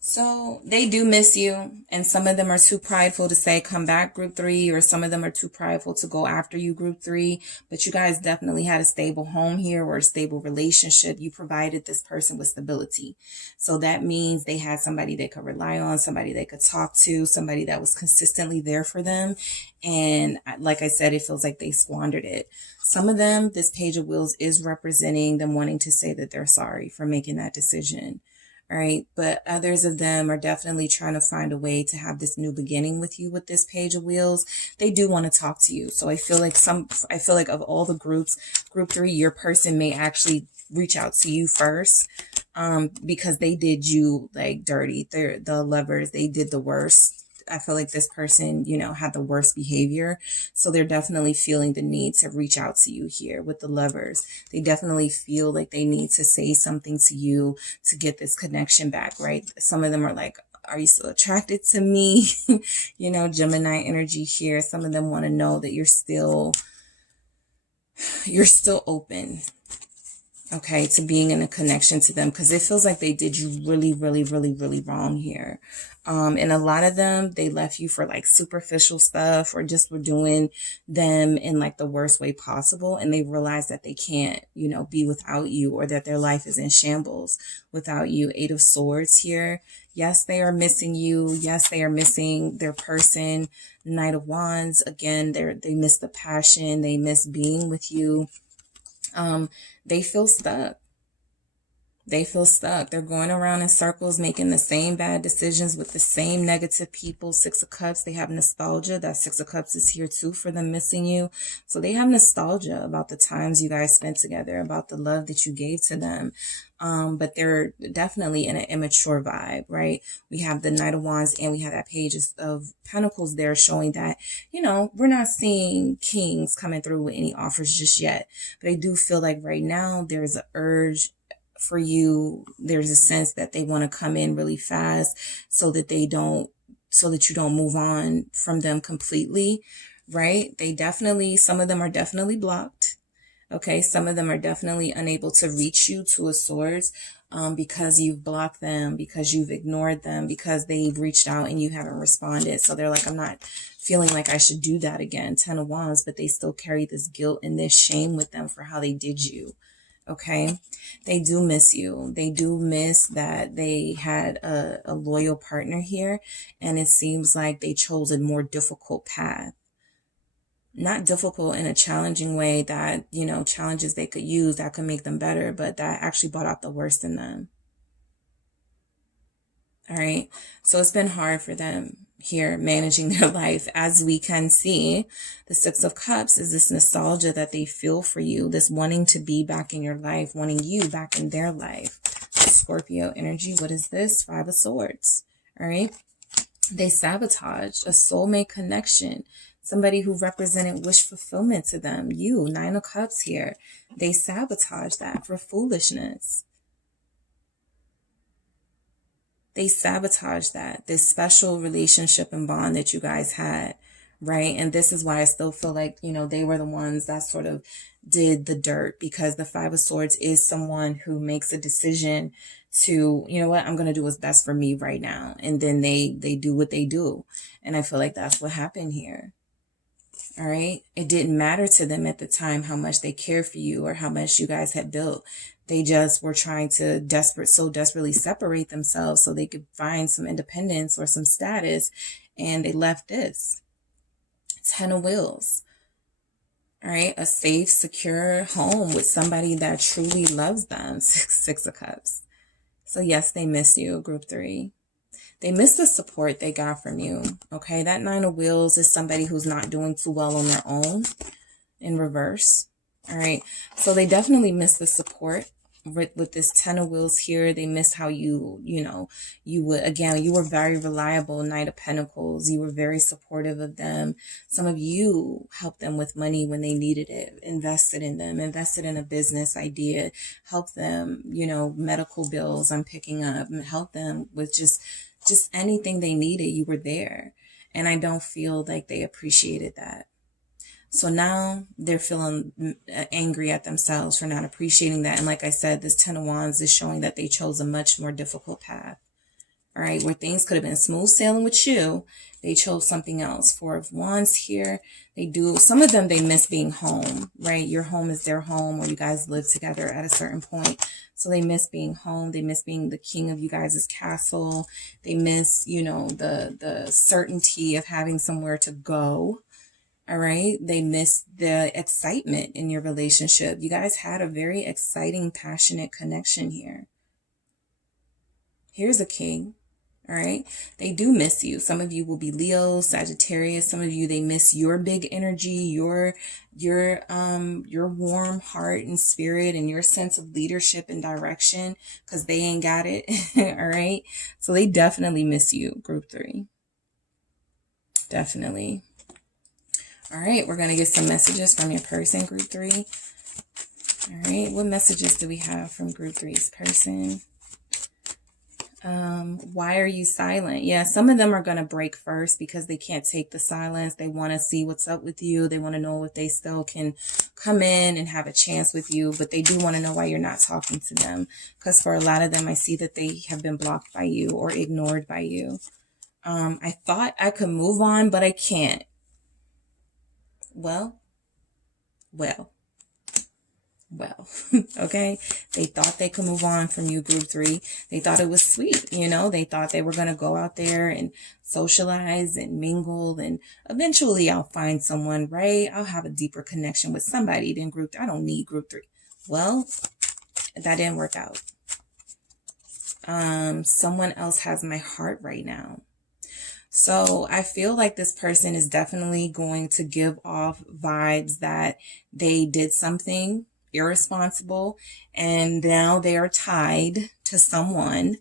So they do miss you, and some of them are too prideful to say come back group 3, or some of them are too prideful to go after you group 3. But you guys definitely had a stable home here, or a stable relationship. You provided this person with stability. So that means they had somebody they could rely on, somebody they could talk to, somebody that was consistently there for them. And like I said, it feels like they squandered it. Some of them, this Page of Wheels is representing them wanting to say that they're sorry for making that decision. All right. But others of them are definitely trying to find a way to have this new beginning with you with this Page of Wheels. They do want to talk to you. So I feel like of all the groups, group 3, your person may actually reach out to you first, because they did you like dirty. They're the Lovers. They did the worst. I feel like this person, you know, had the worst behavior. So they're definitely feeling the need to reach out to you here with the Lovers. They definitely feel like they need to say something to you to get this connection back, right? Some of them are like, Are you still attracted to me? You know, Gemini energy here. Some of them want to know that you're still open, okay, to being in a connection to them, because it feels like they did you really, really, really, really wrong here. And a lot of them, they left you for like superficial stuff, or just were doing them in like the worst way possible. And they realized that they can't, you know, be without you, or that their life is in shambles without you. 8 of Swords here. Yes, they are missing you. Yes, they are missing their person. Knight of Wands. Again, they miss the passion. They miss being with you. They feel stuck. They feel stuck. They're going around in circles, making the same bad decisions with the same negative people. 6 of Cups, they have nostalgia. That 6 of Cups is here too for them missing you. So they have nostalgia about the times you guys spent together, about the love that you gave to them. But they're definitely in an immature vibe, right? We have the Knight of Wands and we have that Page of Pentacles there, showing that, you know, we're not seeing kings coming through with any offers just yet. But I do feel like right now there's an urge for you. There's a sense that they want to come in really fast so that you don't move on from them completely, right? Some of them are definitely blocked. Okay, some of them are definitely unable to reach you, 2 of Swords, because you've blocked them, because you've ignored them, because they've reached out and you haven't responded. So they're like, I'm not feeling like I should do that again. 10 of Wands, but they still carry this guilt and this shame with them for how they did you. Okay, they do miss you. They do miss that they had a loyal partner here, and it seems like they chose a more difficult path. Not difficult in a challenging way that, you know, challenges they could use that could make them better, but that actually brought out the worst in them. All right, so it's been hard for them here managing their life. As we can see, the 6 of Cups is this nostalgia that they feel for you, this wanting to be back in your life, wanting you back in their life. Scorpio energy, what is this? 5 of Swords. All right, they sabotaged a soulmate connection, somebody who represented wish fulfillment to them. You, 9 of Cups here, they sabotaged that for foolishness. They sabotaged that, this special relationship and bond that you guys had, right? And this is why I still feel like, you know, they were the ones that sort of did the dirt, because the 5 of Swords is someone who makes a decision to, you know what, I'm going to do what's best for me right now. And then they do what they do. And I feel like that's what happened here. All right. It didn't matter to them at the time how much they cared for you or how much you guys had built. They just were trying to so desperately separate themselves so they could find some independence or some status. And they left this. 10 of Wheels. All right. A safe, secure home with somebody that truly loves them. 6 of Cups. So yes, they miss you, group 3. They miss the support they got from you. Okay. That 9 of Wheels is somebody who's not doing too well on their own in reverse. All right. So they definitely miss the support with this 10 of Wheels here. They miss how you were very reliable, Knight of Pentacles. You were very supportive of them. Some of you helped them with money when they needed it, invested in them, invested in a business idea, helped them, you know, medical bills I'm picking up, and helped them with just anything they needed. You were there. And I don't feel like they appreciated that. So now they're feeling angry at themselves for not appreciating that. And like I said, this 10 of Wands is showing that they chose a much more difficult path. All right, where things could have been smooth sailing with you, they chose something else. 4 of Wands here. Some of them, they miss being home, right? Your home is their home, or you guys live together at a certain point. So they miss being home. They miss being the king of you guys' castle. They miss, you know, the certainty of having somewhere to go. All right. They miss the excitement in your relationship. You guys had a very exciting, passionate connection here. Here's a king. All right. They do miss you. Some of you will be Leo, Sagittarius. Some of you, they miss your big energy, your warm heart and spirit and your sense of leadership and direction, because they ain't got it. All right. So they definitely miss you, group 3. Definitely. All right, we're going to get some messages from your person, group 3. All right, what messages do we have from group 3's person? Why are you silent? Yeah, some of them are going to break first because they can't take the silence. They want to see what's up with you. They want to know if they still can come in and have a chance with you, but they do want to know why you're not talking to them. Because for a lot of them, I see that they have been blocked by you or ignored by you. I thought I could move on, but I can't. Well, well. Okay. They thought they could move on from you, group 3. They thought it was sweet. You know, they thought they were going to go out there and socialize and mingle. And eventually I'll find someone, right? I'll have a deeper connection with somebody than group 3. I don't need group 3. Well, that didn't work out. Someone else has my heart right now. So I feel like this person is definitely going to give off vibes that they did something irresponsible and now they are tied to someone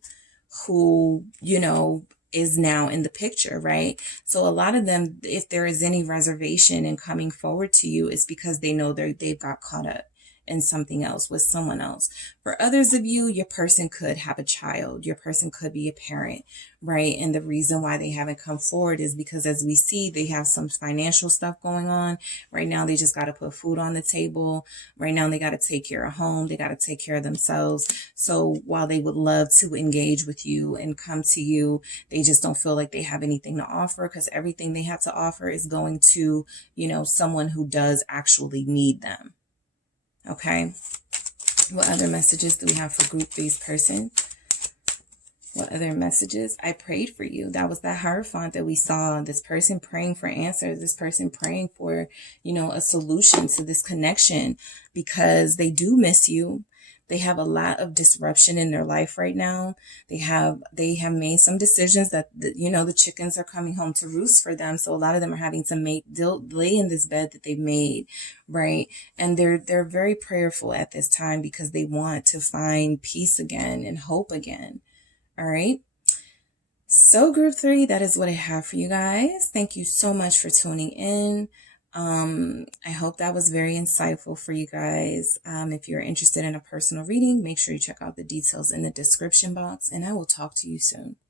who, you know, is now in the picture, right? So a lot of them, if there is any reservation in coming forward to you, it's because they know they've got caught up in something else with someone else. For others of you, your person could have a child. Your person could be a parent, right? And the reason why they haven't come forward is because, as we see, they have some financial stuff going on. Right now, they just got to put food on the table. Right now, they got to take care of home. They got to take care of themselves. So while they would love to engage with you and come to you, they just don't feel like they have anything to offer, because everything they have to offer is going to, you know, someone who does actually need them. Okay. What other messages do we have for group 3's person? What other messages? I prayed for you. That was that Hierophant that we saw. This person praying for answers. This person praying for, you know, a solution to this connection, because they do miss you. They have a lot of disruption in their life right now. They have made some decisions that, you know, the chickens are coming home to roost for them. So a lot of them are having to lay in this bed that they've made, right? And they're very prayerful at this time because they want to find peace again and hope again. All right. So group 3, that is what I have for you guys. Thank you so much for tuning in. I hope that was very insightful for you guys. If you're interested in a personal reading, make sure you check out the details in the description box, and I will talk to you soon.